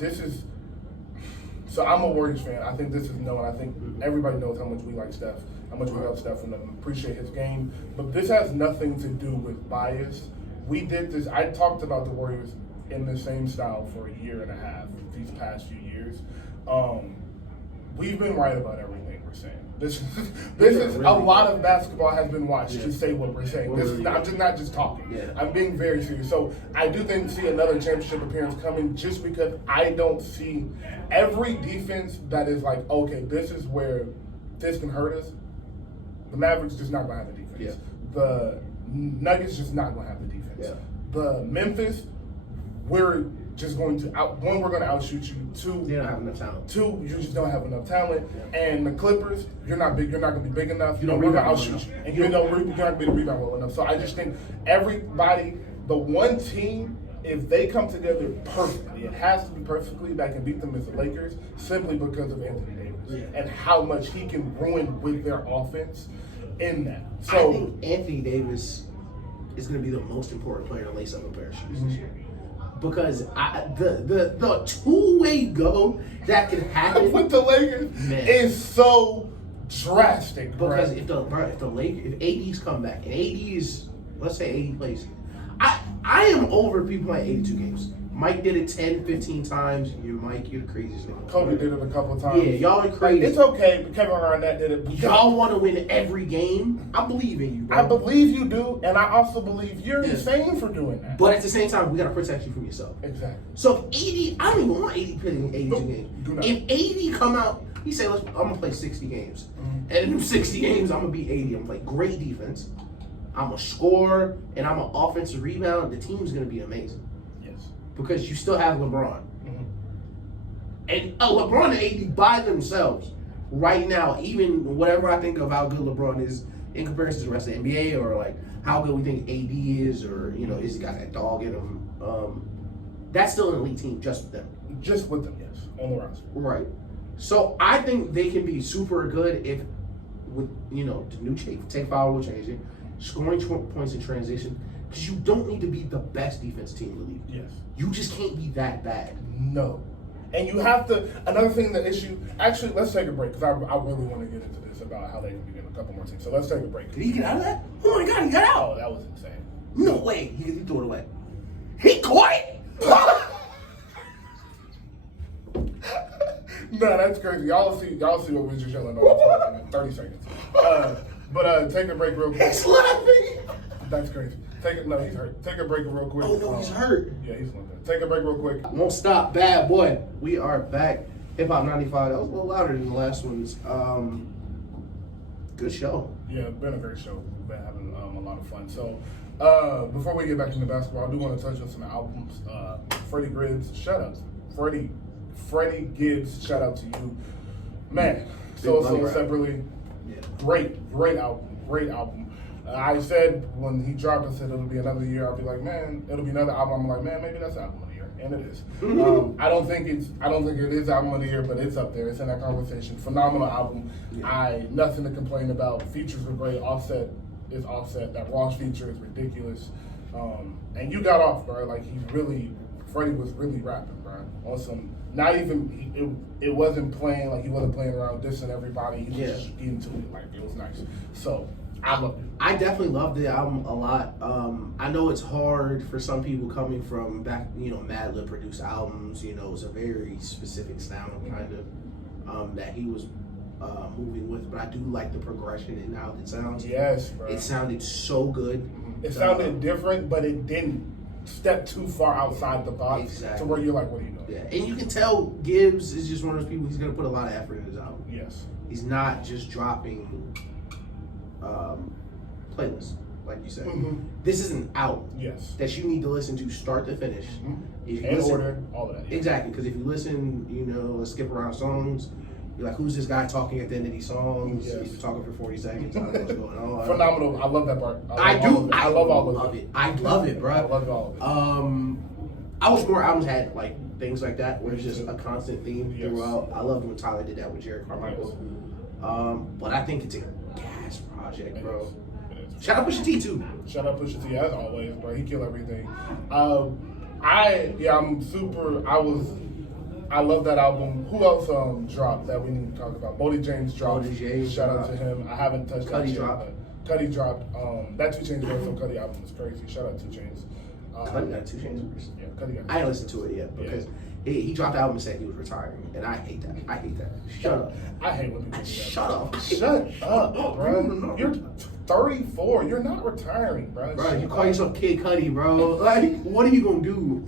So I'm a Warriors fan. I think this is known. I think everybody knows how much we like Steph, how much we love Steph, and appreciate his game. But this has nothing to do with bias. We did this. I talked about the Warriors in the same style for a year and a half these past few years. We've been right about everything we're saying. This is a lot of basketball has been watched to say what we're saying. I'm not just talking. I'm being very serious. So I do see another championship appearance coming, just because I don't see every defense that is like, okay, this is where this can hurt us. The Mavericks just not going to have the defense. The Nuggets just not going to have the defense. The Memphis, we're just going to we're going to outshoot you. 2, you don't have enough talent. 2, you just don't have enough talent. And the Clippers, you're not going to be big enough. We're going to outshoot you. And you're not going to be able to rebound well enough. So I just think everybody, the one team, if they come together perfectly, it has to be perfectly, that can beat them as the Lakers, simply because of Anthony Davis and how much he can ruin with their offense in that. So I think Anthony Davis is going to be the most important player to lace up a pair of shoes this year. Because the two-way go that can happen with the Lakers is so drastic. Because if AD's come back and AD's, let's say AD plays, I am over people playing 82 games. Mike did it 10, 15 times. Mike, you're the craziest nigga. Kobe did it a couple of times. Yeah, y'all are crazy. It's okay, but Kevin Garnett did it. Y'all want to win every game? I believe in you, bro. I believe you do, and I also believe you're insane for doing that. But at the same time, we got to protect you from yourself. Exactly. So if AD, I don't even want AD playing 82 games. If AD come out, he say, I'm going to play 60 games. And in them 60 games, I'm going to beat AD. I'm going to play great defense. I'm going to score, and I'm an offensive rebound. The team's going to be amazing. Because you still have LeBron. And LeBron and AD by themselves, right now, even whatever I think of how good LeBron is in comparison to the rest of the NBA, or like how good we think AD is, or, is he got that dog in him, that's still an elite team just with them. Just with them, yes. On the roster. Right. So I think they can be super good if, with, the new take foul will change it, scoring points in transition. Because you don't need to be the best defense team in the league. Yes. You just can't be that bad. No. And you have to, another thing, the issue, actually, let's take a break, because I really want to get into this about how they can be getting a couple more teams. So let's take a break. Did he get out of that? Oh my God, he got out. Oh, that was insane. No way. He threw it away. He caught it. No, that's crazy. Y'all see what we just yelling over in 30 seconds. But take a break real quick. He's laughing. That's crazy. No, he's hurt. Take a break real quick. Oh, no, he's hurt. Yeah, he's limping. Take a break real quick. Won't stop, bad boy. We are back. Hip Hop 95. That was a little louder than the last ones. Good show. Yeah, been a great show. We've been having a lot of fun. So, before we get back into basketball, I do want to touch on some albums. Freddie Gibbs, shut up. Freddie Freddie Gibbs, shout out to you. Man, so separately. Yeah. Great album. I said when he dropped, I said it'll be another year. I'll be like, man, it'll be another album. I'm like, man, maybe that's album of the year, and it is. I don't think it is album of the year, but it's up there. It's in that conversation. Phenomenal album. Yeah. Nothing to complain about. Features were great. Offset is Offset. That Ross feature is ridiculous. And you got off, bro. Like Freddie was really rapping, bro. On some, not even, it wasn't playing, like he wasn't playing around dissing everybody. He was just getting to it. Like, it was nice. So, I loved it. I definitely loved the album a lot. I know it's hard for some people coming from back, Madlib produced albums, it's a very specific sound kind of that he was moving with, but I do like the progression and how it sounds. Yes, bro. It sounded so good. It sounded different, but it didn't step too far outside the box to where you're like, what are you doing? Yeah, and you can tell Gibbs is just one of those people, he's going to put a lot of effort in his album. Yes. He's not just dropping playlists, like you said. This is an album that you need to listen to start to finish. If you order, all of that. Yeah. Exactly, because if you listen, let's skip around songs. You're like, who's this guy talking at the end of these songs? Yes. He's talking for 40 seconds. I don't know what's going on. Phenomenal. I love that part. I love all of it. I love it, bro. I love all of it. I wish more albums had like things like that, where it's just a constant theme throughout. I loved when Tyler did that with Jerry Carmichael. But I think it's a gas project, bro. Shout out Pusha T too. Shout out Pusha T as always, bro. He killed everything. I love that album. Who else dropped that we need to talk about? Bodie James dropped. Shout out to him. I haven't touched that yet. Cudi dropped. That 2 Chainz verse on Cudi album is crazy. Shout out 2 Chainz. Cudi got 2 Chainz verse. Yeah, Cudi got 2 I ain't listened to it yet because he dropped the album and said he was retiring, and I hate that. Shut up. I hate when people do that. Shut up, bro. You're 34. You're not retiring, bro. Bro, you call yourself Kid Cudi, bro. Like, what are you gonna do?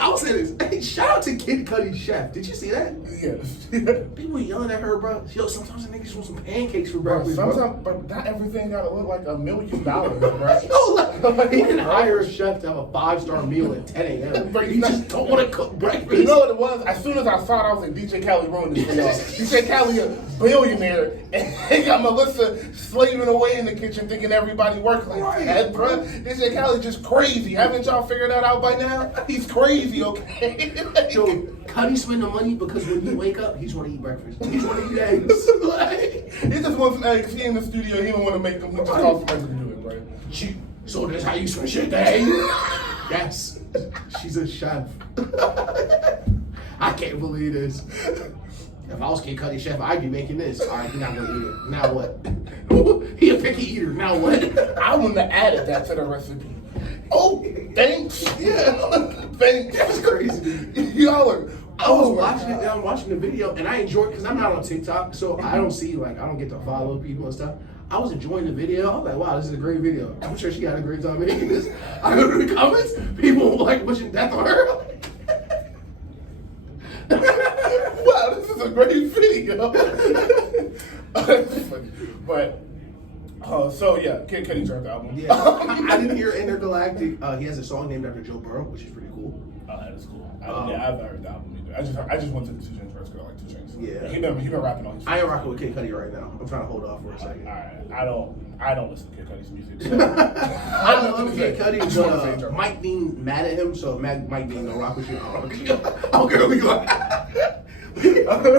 I was saying this. Hey, shout out to Kid Cudi's chef. Did you see that? Yes. People yelling at her, bro. Sometimes the niggas want some pancakes for breakfast, bro. Sometimes, but not everything gotta look like $1 million, bro. He didn't hire a chef to have a 5-star meal at 10 a.m. But you just don't want to cook breakfast. You know what it was? As soon as I saw it, I was like, DJ Khaled ruined this for y'all. DJ Khaled a billionaire, and he got Melissa slaving away in the kitchen thinking everybody worked like that, bro. DJ Khaled just crazy. Haven't y'all figured that out by now? He's crazy, okay? Yo, Cudi spend the money because when he wake up, he's want to eat breakfast. He's want to eat eggs. He just wants some eggs. He in the studio. He don't want to make them. He just calls somebody to do it, bro. So that's how you switch your day? Yes. She's a chef. I can't believe this. If I was Kid Cudi's chef, I'd be making this. All right, he's not gonna eat it. Now what? He a picky eater. Now what? I wouldn't have added that to the recipe. Oh, thanks. Yeah, thanks. That's crazy. Y'all are. I was watching it. I'm watching the video, and I enjoy it because I'm not on TikTok, so I don't see I don't get to follow people and stuff. I was enjoying the video. I was like, wow, this is a great video. I'm sure she had a great time making this. I go to the comments, people like wishing death on her. Wow, this is a great video. But Kid Cudi dropped the album. Yeah, I didn't hear Intergalactic. He has a song named after Joe Burrow, which is pretty cool. Oh, that is cool. I've heard the album either. I just went to the 2 Chainz first because I like 2 Chainz. Yeah, he been rapping on his. I ain't rocking with Kid Cudi right now. I'm trying to hold off for a second. All right, I don't listen to Kid Cudi's music. So I love Kid Cudi, but Mike Dean mad at him, so Mike Dean don't rock with you. I don't care who you are.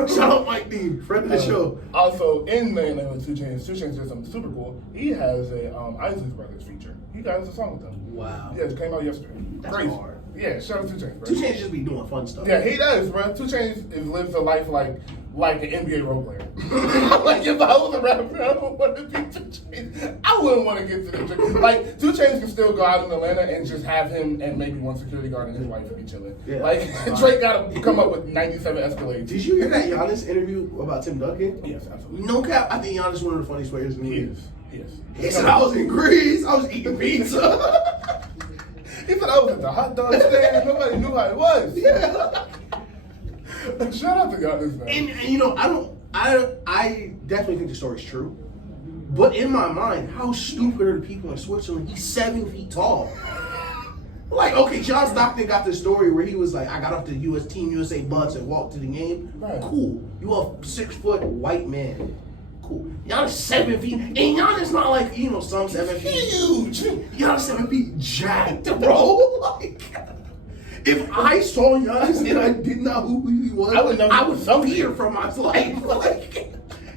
Shout out Mike Dean, friend of the show. Also, in the name of 2 Chainz did something super cool. He has a Isaac Brothers feature. He got us a song with them. Wow. Yeah, it came out yesterday. That's crazy. hard. Yeah, shout out to 2 Chainz, bro. 2 Chainz just be doing fun stuff. Yeah, he does, bro. 2 Chainz lives a life like an NBA role player. Like, if I was a rapper, I don't want to be 2 Chainz. I wouldn't want to get to the like 2 Chainz can still go out in Atlanta and just have him and maybe one security guard and his wife be chilling. Yeah. Like Drake got to come up with 97 Escalades. Did you hear that Giannis interview about Tim Duncan? Yes, absolutely. No cap. I think Giannis is one of the funniest players in the league. He is. He said I was in Greece. I was eating pizza. He said I was at the hot dog stand. Nobody knew how it was. Yeah. Shout out to Giannis, man. And I definitely think the story's true. But in my mind, how stupid are the people in Switzerland? He's 7 feet tall. Like, okay, John Stockton got the story where he was like, I got off the Team USA bus and walked to the game. Right. Cool. You a 6 foot white man. Cool. Giannis 7 feet. And Giannis not like, some 7 feet. Huge. Giannis 7 feet jacked, bro. Like, if I saw Giannis and I did not know who he was, I would fear for my life. Like,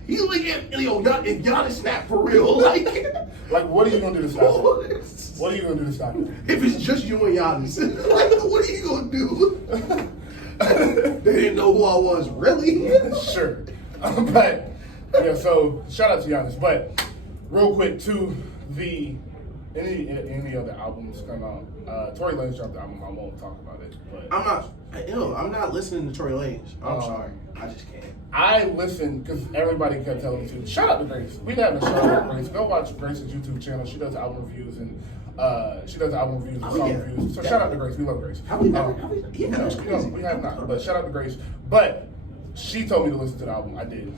he's like, if Giannis snap for real, like what are you gonna do to stop him? What are you gonna do to stop him? If it's just you and Giannis, like, what are you gonna do? They didn't know who I was, really? Sure, but yeah. So shout out to Giannis. But real quick to the any other albums come out. Tory Lanez dropped the album. I won't talk about it. But I'm not listening to Tory Lanez. I'm sorry, I just can't. I listened because everybody kept telling me to. Shout out to Grace. We haven't shout out to Grace. Go watch Grace's YouTube channel. She does album reviews and song reviews. So shout out to Grace. We love Grace. That's crazy. We have not. But shout out to Grace. But she told me to listen to the album. I did.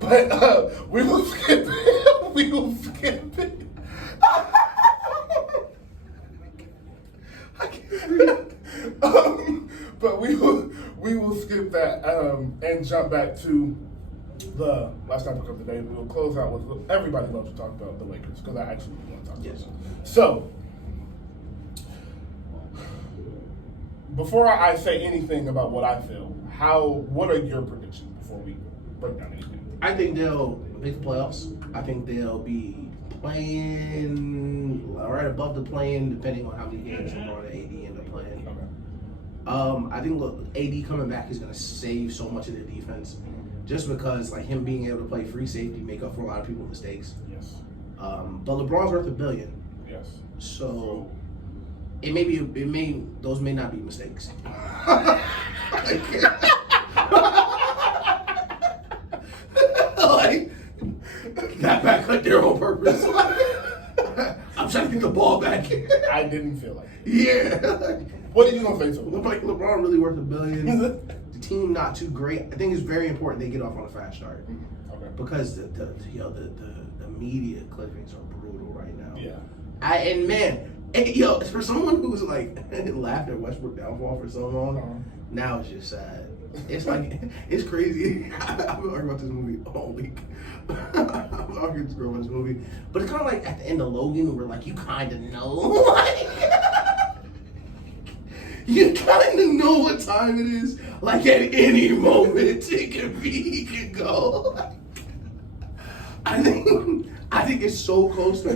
But we will skip it. We will skip it. I can't breathe. But we will skip that and jump back to the last topic of the day. We will close out with everybody loves to talk about the Lakers because I actually want to talk about them. So before I say anything about what I feel, what are your predictions before we break down anything? I think they'll make the playoffs. I think they'll be playing right above the play-in, depending on how many games LeBron and AD end up playing. Okay. I think AD coming back is going to save so much of the defense, just because like him being able to play free safety make up for a lot of people's mistakes. Yes. But LeBron's worth $1 billion. Yes. So those may not be mistakes. That back cut there on purpose. I'm trying to get the ball back. I didn't feel like it. Yeah. What are you gonna say to him? Like LeBron really worth $1 billion. The team not too great. I think it's very important they get off on a fast start. Okay. Because the media clippings are brutal right now. Yeah. For someone who's like laughed at Westbrook downfall for so long, now it's just sad. It's like it's crazy. I've been arguing about this movie all week. I've been arguing with this girl about this movie, but it's kind of like at the end of Logan, where like you kind of know, like you kind of know what time it is. Like at any moment, he can go. I think it's so close to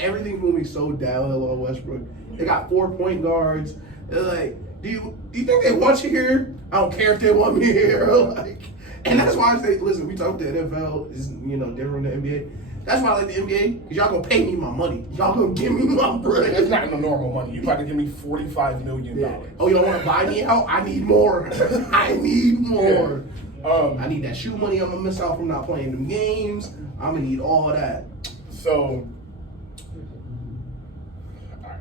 everything's moving so downhill on Westbrook. They got 4 point guards. They're like, do you think they want you here? I don't care if they want me here. Like, and that's why I say, listen, we talk the NFL is different than the NBA. That's why I like the NBA, because y'all gonna pay me my money. Y'all gonna give me my bread. That's not the normal money. You about to give me $45 million. Yeah. Oh, you don't want to buy me out? I need more. I need more. Yeah. I need that shoe money I'm gonna miss out from not playing them games. I'm gonna need all that. So, all right.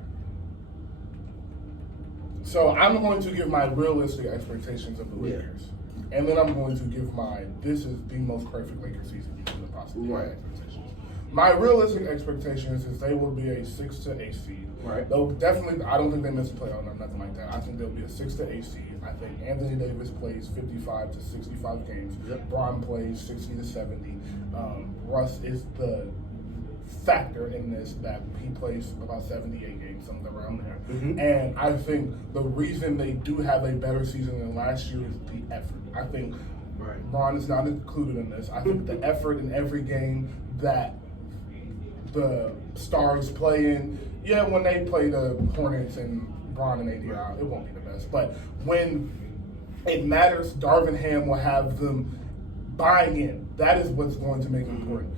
So I'm going to give my realistic expectations of the Lakers, and then I'm going to give this is the most perfect Lakers season you could have possibly had expectations. My realistic expectations is they will be a 6 to 8 seed. Right. They'll definitely. I don't think they miss a playoff or nothing like that. I think they'll be a 6 to 8 seed. I think Anthony Davis plays 55 to 65 games. Yep. Bron plays 60 to 70. Russ is the factor in this that he plays about 78 games, something around there. Mm-hmm. And I think the reason they do have a better season than last year is the effort. I think Bron is not included in this. I think the effort in every game that the Stars play in, when they play the Hornets and Bron and AD out, it won't be the best. But when it matters, Darvin Ham will have them buying in. That is what's going to make it important.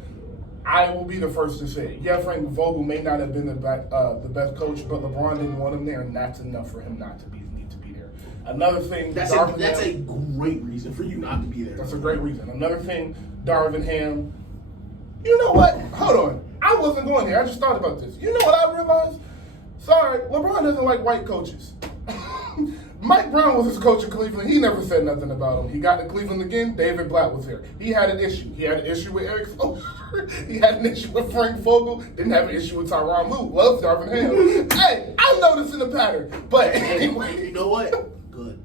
I will be the first to say it. Frank Vogel may not have been the best coach, but LeBron didn't want him there, and that's enough for him not to need to be there. Another thing, that's a great reason for you not to be there. That's a great reason. Another thing, Darvin Ham. You know what? Hold on. I wasn't going there. I just thought about this. You know what I realized? Sorry, LeBron doesn't like white coaches. Mike Brown was his coach in Cleveland. He never said nothing about him. He got to Cleveland again. David Blatt was here. He had an issue. He had an issue with Eric Spoelstra. He had an issue with Frank Vogel. Didn't have an issue with Tyronn Lue. Loves Darvin Ham. Hey, I'm noticing a pattern. But anyway. You know what? Good.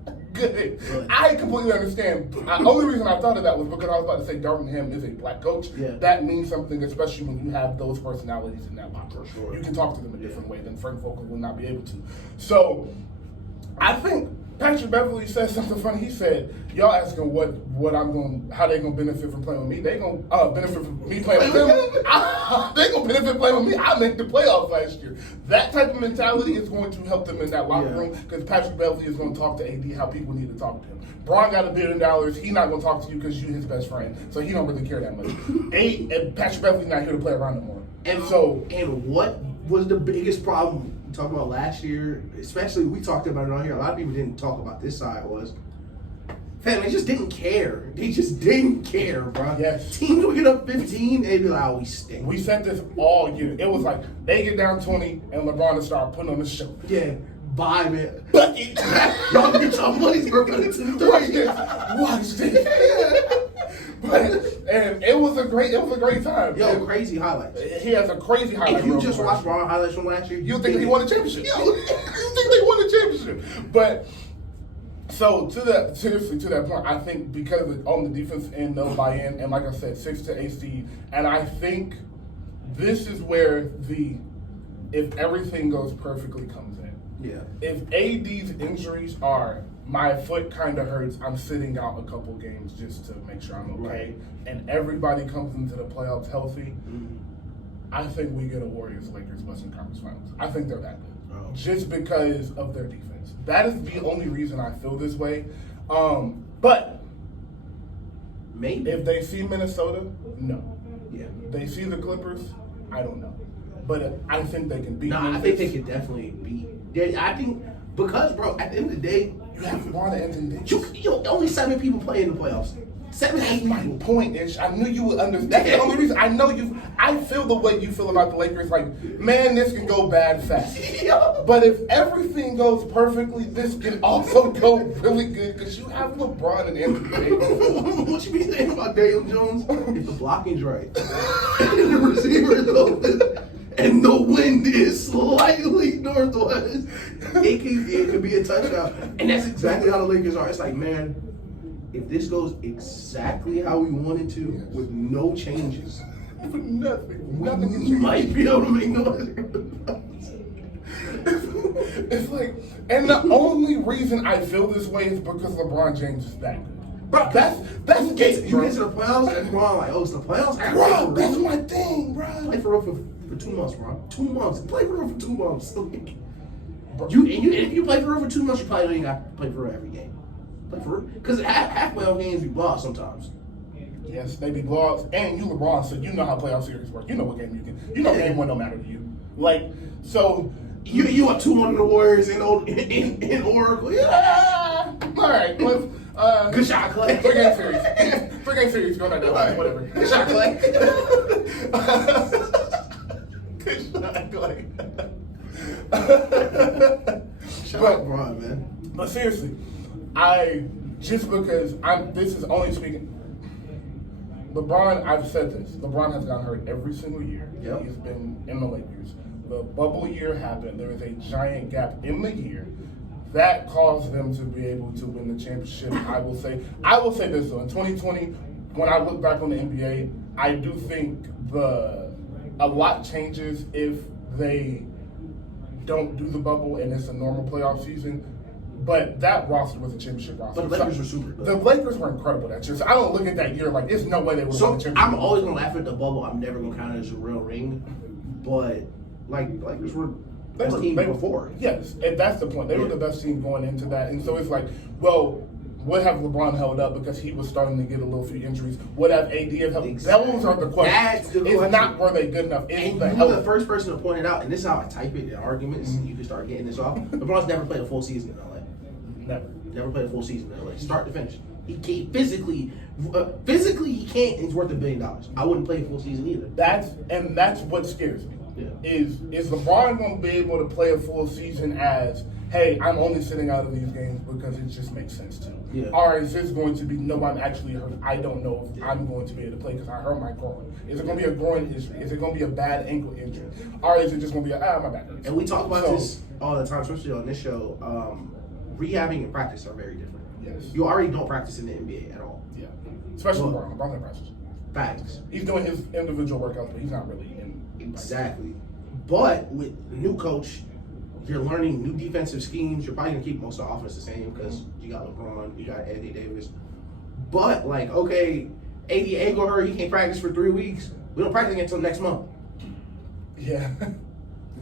I completely understand. The only reason I thought of that was because I was about to say Darvin Ham is a black coach. Yeah. That means something, especially when you have those personalities in that locker room. Sure. You can talk to them a different way than Frank Vogel will not be able to. So, I think Patrick Beverly said something funny. He said, "Y'all asking how they gonna benefit from playing with me? They gonna benefit from me playing with them. They gonna benefit playing with me. I made the playoffs last year." That type of mentality is going to help them in that locker room because Patrick Beverly is going to talk to AD how people need to talk to him. Braun got $1 billion. He's not going to talk to you because you're his best friend, so he don't really care that much. And Patrick Beverly's not here to play around no more. And what was the biggest problem we talked about last year? Especially we talked about it on here. A lot of people didn't talk about this side. Fam, they just didn't care. They just didn't care, bro. Yes. Teams would get up 15, they'd be like, "Oh, we stink." We said this all year. It was like they get down 20 and LeBron would start putting on the show. Yeah. Bye, man. Bucket. Y'all get your money's worth out of Watch this. And it was a great time. Yo, crazy highlights. He has a crazy highlight. If you just watched Braun highlights from last year, you think he won a championship. You think they won a championship. But so to that point, I think because on the defense end they'll buy in, and like I said, 6 to 8 seed, and I think this is where if everything goes perfectly comes in. Yeah. If AD's injuries are my foot kind of hurts, I'm sitting out a couple games just to make sure I'm okay, Right. and everybody comes into the playoffs healthy, I think we get a Warriors-Lakers Western Conference Finals. I think they're that good. Oh. Just because of their defense. That is the only reason I feel this way. But maybe if they see Minnesota, no. Yeah. They see the Clippers, I don't know. But I think they can beat I think they could definitely beat. Yeah, I think because, bro, at the end of the day, you have LeBron and Anthony Davis. Only 7 people play in the playoffs. 7, 8 That's my people. point, Ish. I knew you would understand. That's the only reason. I know you. I feel the way you feel about the Lakers. Like, man, this can go bad fast. But if everything goes perfectly, this can also go really good because you have LeBron and Anthony Davis. What you be saying about Daniel Jones? If the blocking's right, and the receiver is open, and the wind is slightly northwest, it could be a touchdown. And that's exactly how the Lakers are. It's like, man, if this goes exactly how we want it to, with no changes, Nothing. we might be able to make noise. It's like, and the only reason I feel this way is because LeBron James is that good. Bro, that's You get to the playoffs, and LeBron like, oh, it's the playoffs? Bro, that's my thing, bro. Play for real for 2 months, bro. 2 months. Play for real for 2 months. If you play for real for 2 months, you probably don't even have to play for real every game. Play for real. Because half playoff games be blocked sometimes. Yes, they be blowouts, and you LeBron, so you know how playoff series work. You know what game you can. You know game one don't matter to you. Like, so you up 2-1 in the Warriors in Oracle. Yeah. All right, let's. Good shot, Clay. 3-game series. 3-game series. Go that way. Whatever. Good shot, Clay. Good shot, Clay. Shout out LeBron, man. But seriously, this is only speaking. LeBron, I've said this. LeBron has gotten hurt every single year. Yep. He's been in the Lakers. The bubble year happened. There was a giant gap in the year that caused them to be able to win the championship. I will say this though. In 2020, when I look back on the NBA, I do think a lot changes if they don't do the bubble and it's a normal playoff season. But that roster was a championship roster. But the Lakers were super good. The Lakers were incredible that year. So I don't look at that year like there's no way they would win the championship. I'm always gonna laugh at the bubble. I'm never gonna count it as a real ring. But like the Lakers were the best team before. Yes, and that's the point. They were the best team going into that. And so it's like, well, what have LeBron held up because he was starting to get a little few injuries? What have AD held? Exactly. Those are the questions. That's the question. It's not were they good enough. It's And the you were health. the first person to point it out, and this is how I type it in arguments. You can start getting this off. LeBron's never played a full season in LA. Never played a full season in LA. Start to finish. He can't physically he can't. And he's worth $1 billion. I wouldn't play a full season either. That's what scares me. Yeah. Is LeBron going to be able to play a full season as, hey, I'm only sitting out of these games because it just makes sense to. Yeah. Or is this going to be, no, I'm actually hurt. I don't know if I'm going to be able to play because I hurt my groin. Is it going to be a groin injury? Is it going to be a bad ankle injury? Or is it just going to be my back hurts? And we talk about this all the time, especially on this show. Rehabbing and practice are very different. Yes. You already don't practice in the NBA at all. Yeah. Especially LeBron. LeBron's not practicing. Facts. He's doing his individual workouts, but he's not really in. Exactly. But with the new coach, you're learning new defensive schemes. You're probably going to keep most of the offense the same because you got LeBron, you got Anthony Davis. But, like, okay, AD ankle hurt, he can't practice for 3 weeks. We don't practice until next month. Yeah.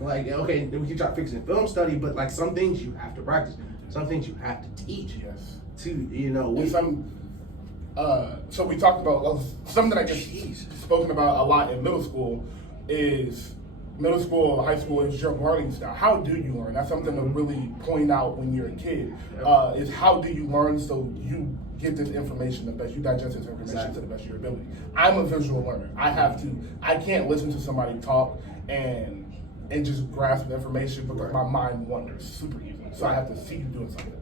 Like, okay, then we can try fixing film study, but, like, some things you have to practice. Some things you have to teach. Yes. So we talked about something that I guess spoken about a lot in middle school is middle school, high school is your learning style. How do you learn? That's something to really point out when you're a kid. Is how do you learn so you get this information the best, you digest this information to the best of your ability. I'm a visual learner. I can't listen to somebody talk and just grasp the information because my mind wanders super easily. So I have to see you doing something.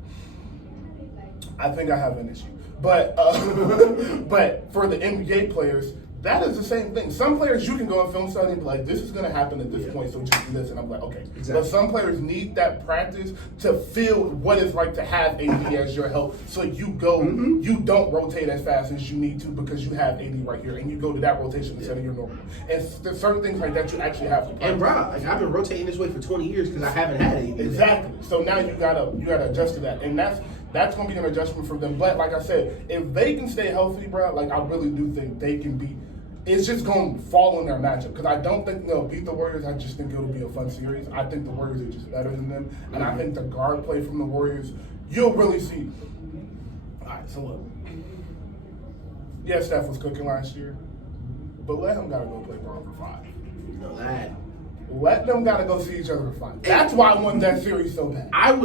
I think I have an issue. But but for the NBA players, that is the same thing. Some players you can go in film study and be like, this is going to happen at this point, so just do this. And I'm like, okay. Exactly. But some players need that practice to feel what it's like to have AD as your help. So you go, you don't rotate as fast as you need to because you have AD right here, and you go to that rotation instead of your normal. And there's certain things like that you actually have to practice. And bro, like, I've been rotating this way for 20 years because I haven't had AD. Exactly. So now you gotta adjust to that, and that's going to be an adjustment for them. But like I said, if they can stay healthy, bro, like I really do think they can be. It's just going to fall in their matchup because I don't think they'll beat the Warriors. I just think it'll be a fun series. I think the Warriors are just better than them, and I think the guard play from the Warriors, you'll really see. All right, so look. Yeah, Steph was cooking last year, but let him gotta go play Braun for 5. No, that. Let them gotta go see each other for 5. That's why I want that series so bad. I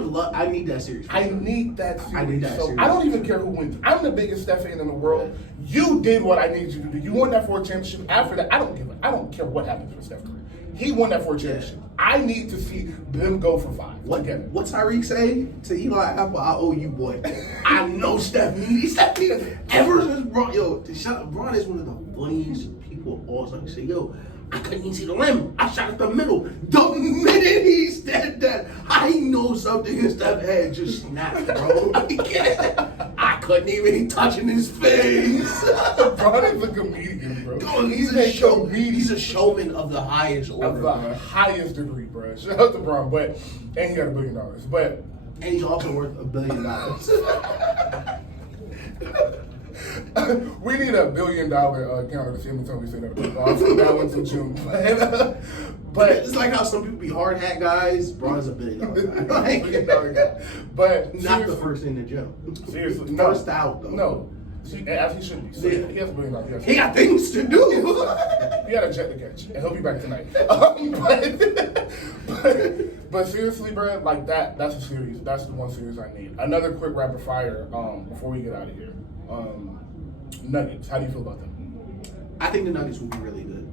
need that series. I need that series. Series. I don't even care who wins. I'm the biggest Steph fan in the world. You did what I needed you to do. You won that for a championship. After that, I don't care what happens with Steph Curry. He won that for a championship. I need to see them go for 5. What Tyreek say to Eli Apple? I owe you, boy. I know Steph needs ever since Braun is one of the funniest people all time. Say, yo, I couldn't even see the rim. I shot at the middle. The minute he said that, I know something in Steph's head just snapped, bro. I couldn't even touch in his face. Braun is a comedian, bro. Dog, he's a showman of the highest order. Of the highest degree, bro. Shout out to Braun, and he got $1 billion. And he's also worth $1 billion. We need $1 billion counter to see him until we say that about Braun. That one's in June. But it's like how some people be hard hat guys. Braun's $1 billion guy. But not the first in the gym. Seriously, first out though. No. As he should be. So he has $1 billion. He got things to do. He got a jet to catch, and he'll be back tonight. But seriously, bro, like that's a series. That's the one series I need. Another quick rapid fire before we get out of here. Nuggets. How do you feel about them? I think the Nuggets will be really good.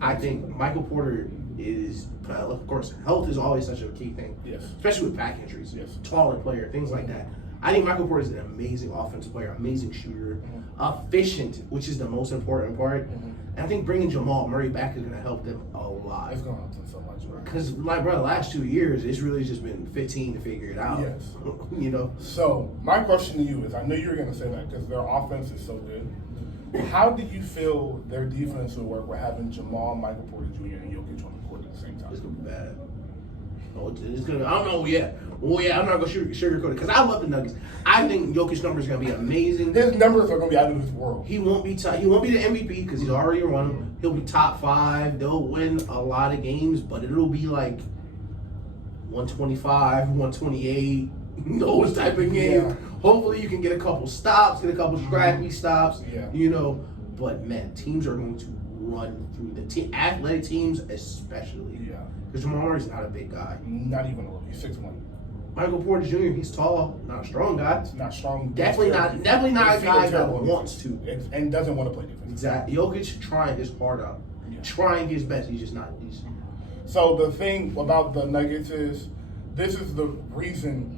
I think Michael Porter is, of course, health is always such a key thing. Yes. Especially with back injuries. Yes. Taller player, things like that. I think Michael Porter is an amazing offensive player, amazing shooter, efficient, which is the most important part. And I think bringing Jamal Murray back is going to help them a lot. It's going to help them so much, bro. Because, like, bro, the last 2 years, it's really just been 15 to figure it out. Yes. You know? So, my question to you is, I knew you were going to say that because their offense is so good. How do you feel their defense will work with having Jamal, Michael Porter Jr., and Jokic on the court at the same time? It's going to be bad. It's gonna. I don't know yet. Well, yeah, I'm not gonna sugarcoat it because I love the Nuggets. I think Jokic's numbers are gonna be amazing. His numbers are gonna be out of this world. He won't be. He won't be the MVP because he's already won them. He'll be top 5. They'll win a lot of games, but it'll be like 125, 128, those type of games. Yeah. Hopefully, you can get a couple stops, get a couple scrappy stops. Yeah. You know, but man, teams are going to run through athletic teams, especially. Yeah. Because Jamal Murray's not a big guy. Not even a little. He's 6'1". Michael Porter Jr., he's tall, not a strong guy. Not strong. Definitely not a guy that wants to. And doesn't want to play defense. Exactly. Jokic trying his heart out. Trying his best. He's just not. So the thing about the Nuggets is this is the reason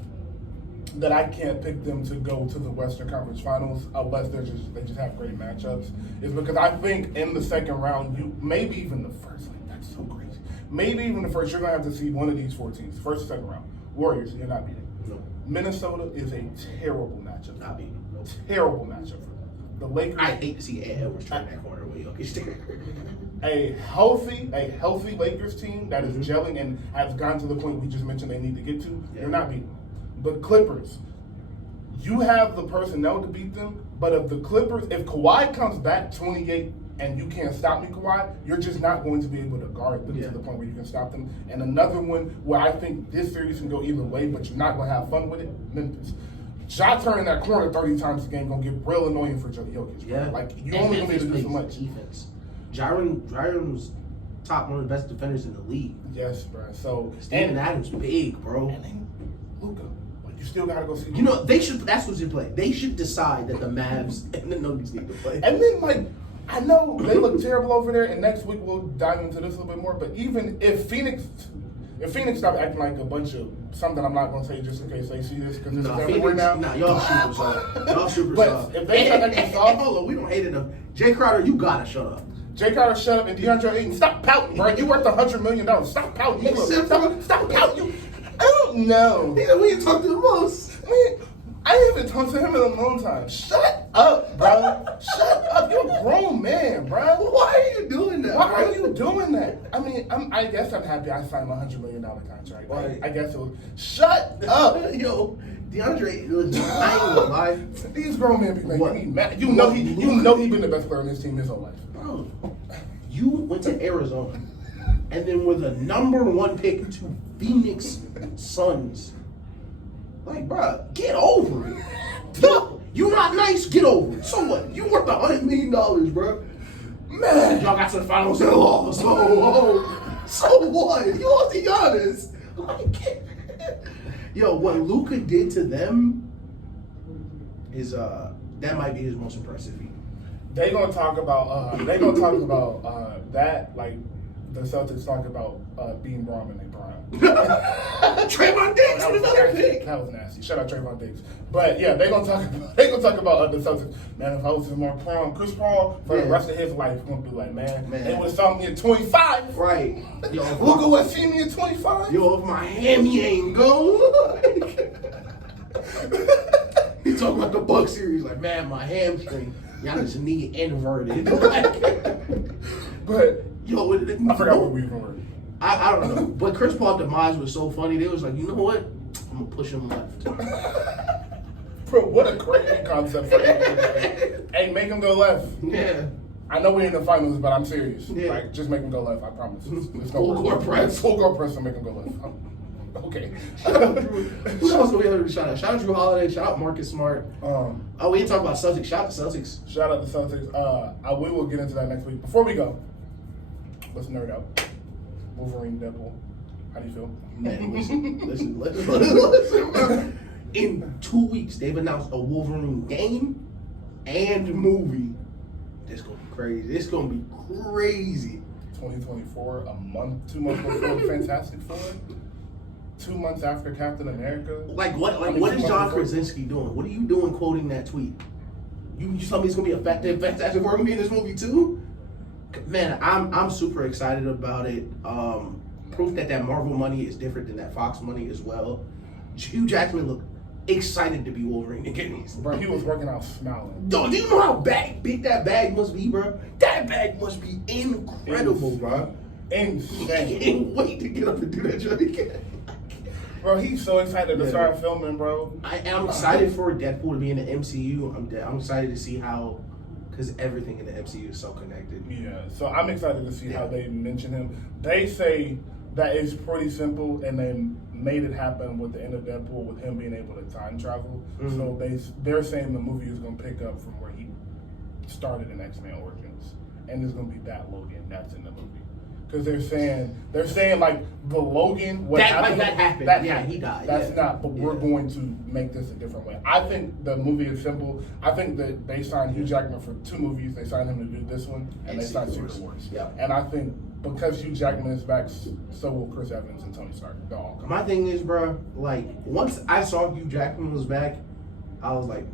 that I can't pick them to go to the Western Conference Finals unless they just have great matchups. Is because I think in the second round, maybe even the first. Like, that's so crazy. Maybe even the first, you're gonna have to see one of these 4 teams, first or second round. Warriors, you're not beating. No. Minnesota is a terrible matchup. Not beating. No. Terrible matchup for them. The Lakers. I hate to see Ed Edwards turn that corner way. Okay, a healthy Lakers team that is gelling and has gotten to the point we just mentioned they need to get to. You're not beating them. The Clippers, you have the personnel to beat them, but if Kawhi comes back 28 and you can't stop me, Kawhi, you're just not going to be able to guard them to the point where you can stop them. And another one where I think this series can go either way, but you're not going to have fun with it, Memphis. Shot turning that corner 30 times a game going to get real annoying for Jokic. Yeah. Like, you only going to do so much. Defense. Jaren was one of the best defenders in the league. Yes, bro. So Steven Adams big, bro. And then Luka. You still gotta go see. You know they should. That's what they play. They should decide that the Mavs and the Nuggets need to play. And then I know they look terrible over there, and next week we'll dive into this a little bit more. But even if Phoenix stopped acting like a bunch of something, I'm not gonna say just in case they see this because it's everywhere now. Nah, y'all super soft. Y'all super but soft. If they start acting soft, hold on, we don't hate enough. Jay Crowder, you gotta shut up. Jay Crowder, shut up, and DeAndre Ayton, stop pouting, bro. You worth $100 million. Stop pouting. Stop pouting. I don't know. Yeah, we ain't talked to the most. Man, I haven't talked to him in a long time. Shut up, bro. Shut up. You're a grown man, bro. Why are you doing that? Why are you doing that? I mean, I guess I'm happy I signed a $100 million contract. Right. I guess it was. Shut up. Yo, DeAndre, I ain't gonna lie. These grown men be making me mad. You know he been the best player on this team his whole life. Bro, you went to Arizona and then were the #1 pick to Phoenix Suns. Like, bro, get over it. No, you not nice, get over it. So what? You worth $100 million, bro. Man, y'all got to the finals and lost. So what? You lost to Giannis. Like, yo, what Luka did to them is that might be his most impressive feat. They gonna talk about that like the Celtics talk about being Braun in their prime. Trayvon Diggs with another pick. That was nasty. Shout out Trayvon Diggs. But yeah, they gonna talk about the Celtics. Man, if I was in more prime, Chris Paul for the rest of his life gonna be like, man. They would have saw me at 25. Right. Yo, Luka would see me at 25. Yo, if my hammy ain't gone. He talking about the Buck series, like, man, my hamstring. Y'all just need inverted. But yo, I forgot what we were. I don't know. But Chris Paul's demise was so funny. They was like, you know what? I'm gonna push him left. Bro, what a crazy concept for him. Hey, make him go left. Yeah. I know we're in the finals, but I'm serious. Yeah. Like, just make him go left. I promise. Full court press. Full court press and make him go left. Okay. Who else do we have to shout out? Shout out Drew Holiday. Shout out Marcus Smart. We didn't talk about Celtics. Shout out the Celtics. Shout out the Celtics. We will get into that next week. Before we go, let's nerd out. Wolverine, Deadpool. How do you feel? Man, listen, bro. In 2 weeks, they've announced a Wolverine game and movie. This gonna be crazy. It's gonna be crazy. 2024, 2 months before Fantastic Four. 2 months after Captain America. What is John Krasinski doing? What are you doing quoting that tweet? You tell me it's gonna be a Fantastic Four gonna be in this movie too? Man, I'm super excited about it. Proof that Marvel money is different than that Fox money as well. Hugh Jackman looked excited to be Wolverine again. Bro, he was working out smiling. Yo, do you know how big that bag must be, bro? That bag must be incredible, bro. Insane. I can't wait to get up and do that job again. Bro, he's so excited to start filming, bro. I'm excited for Deadpool to be in the MCU. I'm excited to see how, because everything in the MCU is so connected. Yeah, so I'm excited to see how they mention him. They say that it's pretty simple, and they made it happen with the end of Deadpool with him being able to time travel. Mm-hmm. So they're saying the movie is going to pick up from where he started in X-Men Origins, and there's going to be that Logan that's in the movie. because they're saying like the Logan that happened. He died. That's not. But we're going to make this a different way. I think the movie is simple. I think that they signed Hugh Jackman for 2 movies. They signed him to do this one, and they signed Secret Wars. Yeah. And I think because Hugh Jackman is back, so will Chris Evans and Tony Stark. They'll all come. My thing is, bro, like once I saw Hugh Jackman was back, I was like,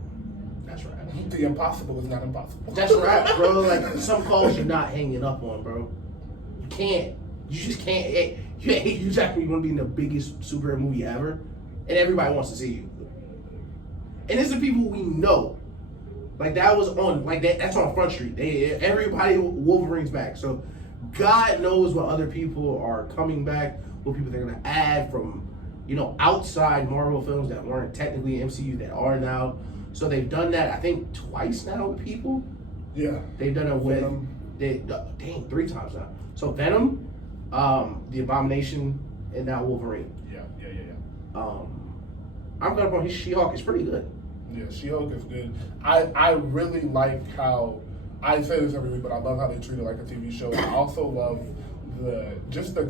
that's right. The impossible is not impossible. That's right, bro. Like some calls you're not hanging up on, bro. You can't. You just can't. Hey, Hugh Jackman, you want to be in the biggest superhero movie ever, and everybody wants to see you. And it's the people we know. Like that was on. Like that's on Front Street. Everybody Wolverine's back. So God knows what other people are coming back. What people they're gonna add from, outside Marvel films that weren't technically MCU that are now. So they've done that, I think, twice now with people. Yeah. They've done it with, Venom. 3 times now. So Venom, The Abomination, and now Wolverine. Yeah. I'm going up on his She-Hulk. It's pretty good. Yeah, She-Hulk is good. I really like how, I say this every week, but I love how they treat it like a TV show. I also love the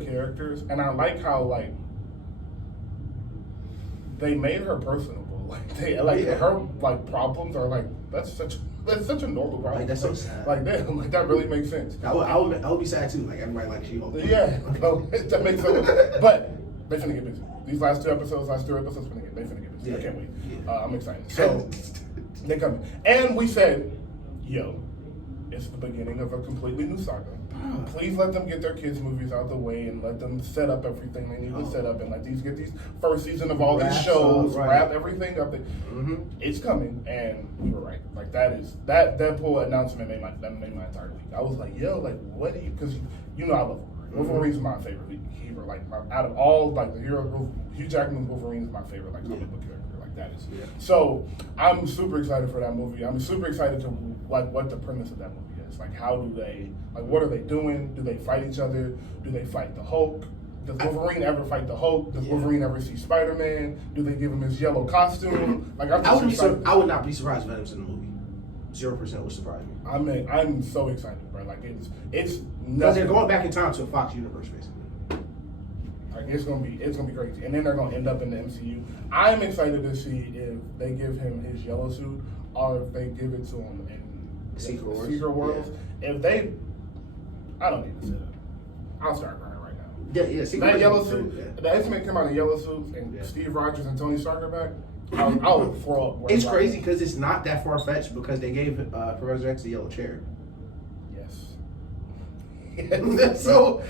characters, and I like how, they made her personable. Her problems are that's such a normal problem. Like that's so sad. That really makes sense. I would be sad too. Like everybody likes She-Hulk. Yeah, that makes sense. But they finna get busy. These last 2 episodes, they finna get busy. Yeah. I can't wait. Yeah. I'm excited. So they coming, and we said, yo, it's the beginning of a completely new saga. Please let them get their kids' movies out the way and let them set up everything they need to set up and let these get these first season of all these shows, wrap everything up. It's coming, and we were right. Like that Deadpool announcement made my entire week. I was like, yo, what do you? Because I love Wolverine. Wolverine's my favorite hero. Out of all the hero, Hugh Jackman's Wolverine is my favorite comic book character. That is. Yeah. So I'm super excited for that movie. I'm super excited to what the premise of that movie is. How do they what are they doing? Do they fight each other? Do they fight the Hulk? Does Wolverine ever fight the Hulk? Does Wolverine ever see Spider-Man? Do they give him his yellow costume? I would not be surprised if Venom's in the movie. 0% would surprise me. I'm so excited, bro. It's because they're going back in time to a Fox universe, basically. It's gonna be crazy, and then they're gonna end up in the MCU. I'm excited to see if they give him his yellow suit or if they give it to him in Secret Worlds. Yeah. If they, I don't need to say that. I'll start crying right now. Yeah. That yellow suit. The X-Men come out in yellow suits, and Steve Rogers and Tony Stark are back. I'll throw up. It's crazy because it's not that far fetched because they gave Professor X a yellow chair. So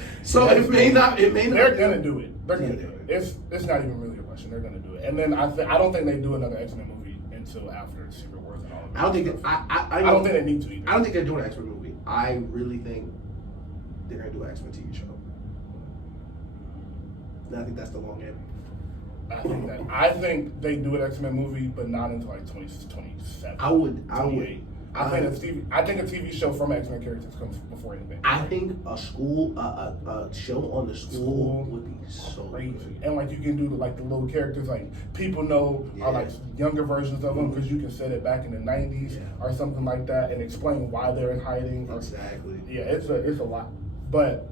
it may not. They're gonna do it. They're gonna do it. It's not even really a question. They're gonna do it. And then I don't think they do another X-Men movie until after Secret Wars and all of that. I don't think I don't think they need to either. I don't think they're doing an X-Men movie. I really think they're gonna do an X-Men TV show. And I think that's the long game. I think they do an X-Men movie, but not until 2027. I would. I think a TV show from X-Men characters comes before anything. I think a show on the school would be so crazy. Good. And you can do the little characters people know are younger versions of them because you can set it back in the 90s or something like that and explain why they're in hiding. Exactly. It's a lot, but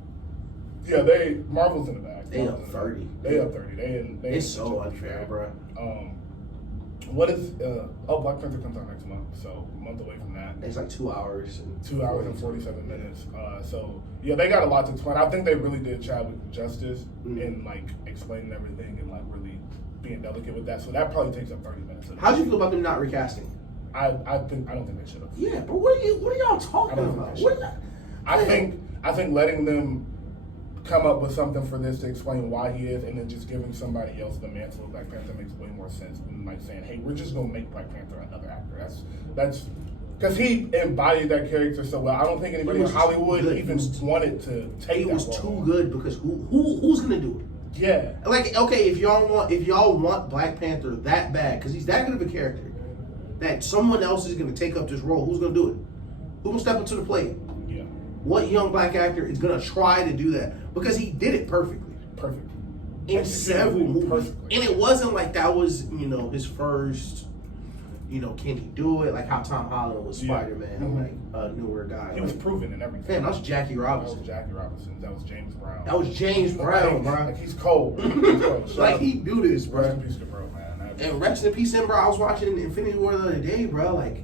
Marvel's in the bag. They up 30. They up 30. It's so unfair, bro. What is Black Panther comes out next month, so a month away from that. It's 2 hours. 2 hours and 47 minutes. They got a lot to explain. I think they really did Chadwick justice in explaining everything and really being delicate with that. So that probably takes up 30 minutes. How do you feel about them not recasting? I don't think they should have. Yeah, but what are y'all talking about? I think letting them come up with something for this to explain why he is, and then just giving somebody else the mantle of Black Panther makes way more sense than saying, "Hey, we're just gonna make Black Panther another actor." That's because he embodied that character so well. I don't think anybody in Hollywood even wanted to take. It was too good because who's gonna do it? Yeah. Okay, if y'all want Black Panther that bad because he's that good of a character that someone else is gonna take up this role, who's gonna do it? Who will step up to the plate? Yeah. What young black actor is gonna try to do that? Because he did it perfectly. In several movies. Perfectly. And it wasn't that was, his first you know, can he do it? Like how Tom Holland was Yeah. Spider-Man, Mhm. like a newer guy. He was proven in everything. Fam, that was Jackie That Robinson. was Jackie Robinson. That was James Brown. That was James Brown, bro. Like he's cold. He's cold. Like he do this, Rest bro. in peace to bro, man. And rest in peace, bro. I was watching Infinity War the other day, bro. Like,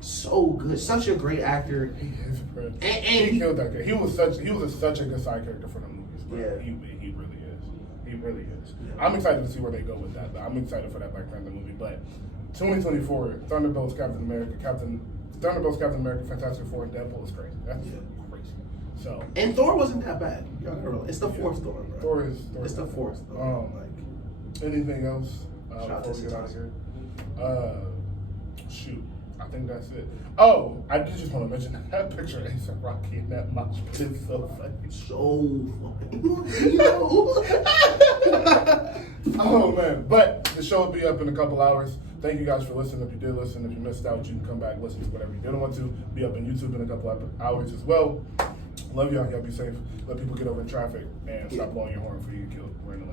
so good, such a great actor. He is, bro. And He killed that guy. He was such a good side character for the movies, bro. Yeah. He really is. He really is. Yeah. I'm excited to see where they go with that. Though. I'm excited for that Black Panther movie. But 2024, Thunderbolts, Captain America, Fantastic Four, and Deadpool is crazy. That's crazy. So. And Thor wasn't that bad. Y'all gotta realize. It's the fourth Thor, bro. Thor is. It's the fourth Thor. Anything else Shout before to we get out of Satan. here? Shoot. I think that's it. Oh, I did just want to mention that picture of A$AP Rocky and that mosh pit is so funny. Oh man, but the show will be up in a couple hours. Thank you guys for listening. If you did listen, if you missed out, you can come back, listen to whatever you didn't want to. Be up on YouTube in a couple hours as well. Love y'all. Y'all be safe. Let people get over in traffic and stop blowing your horn before you get killed. We're in the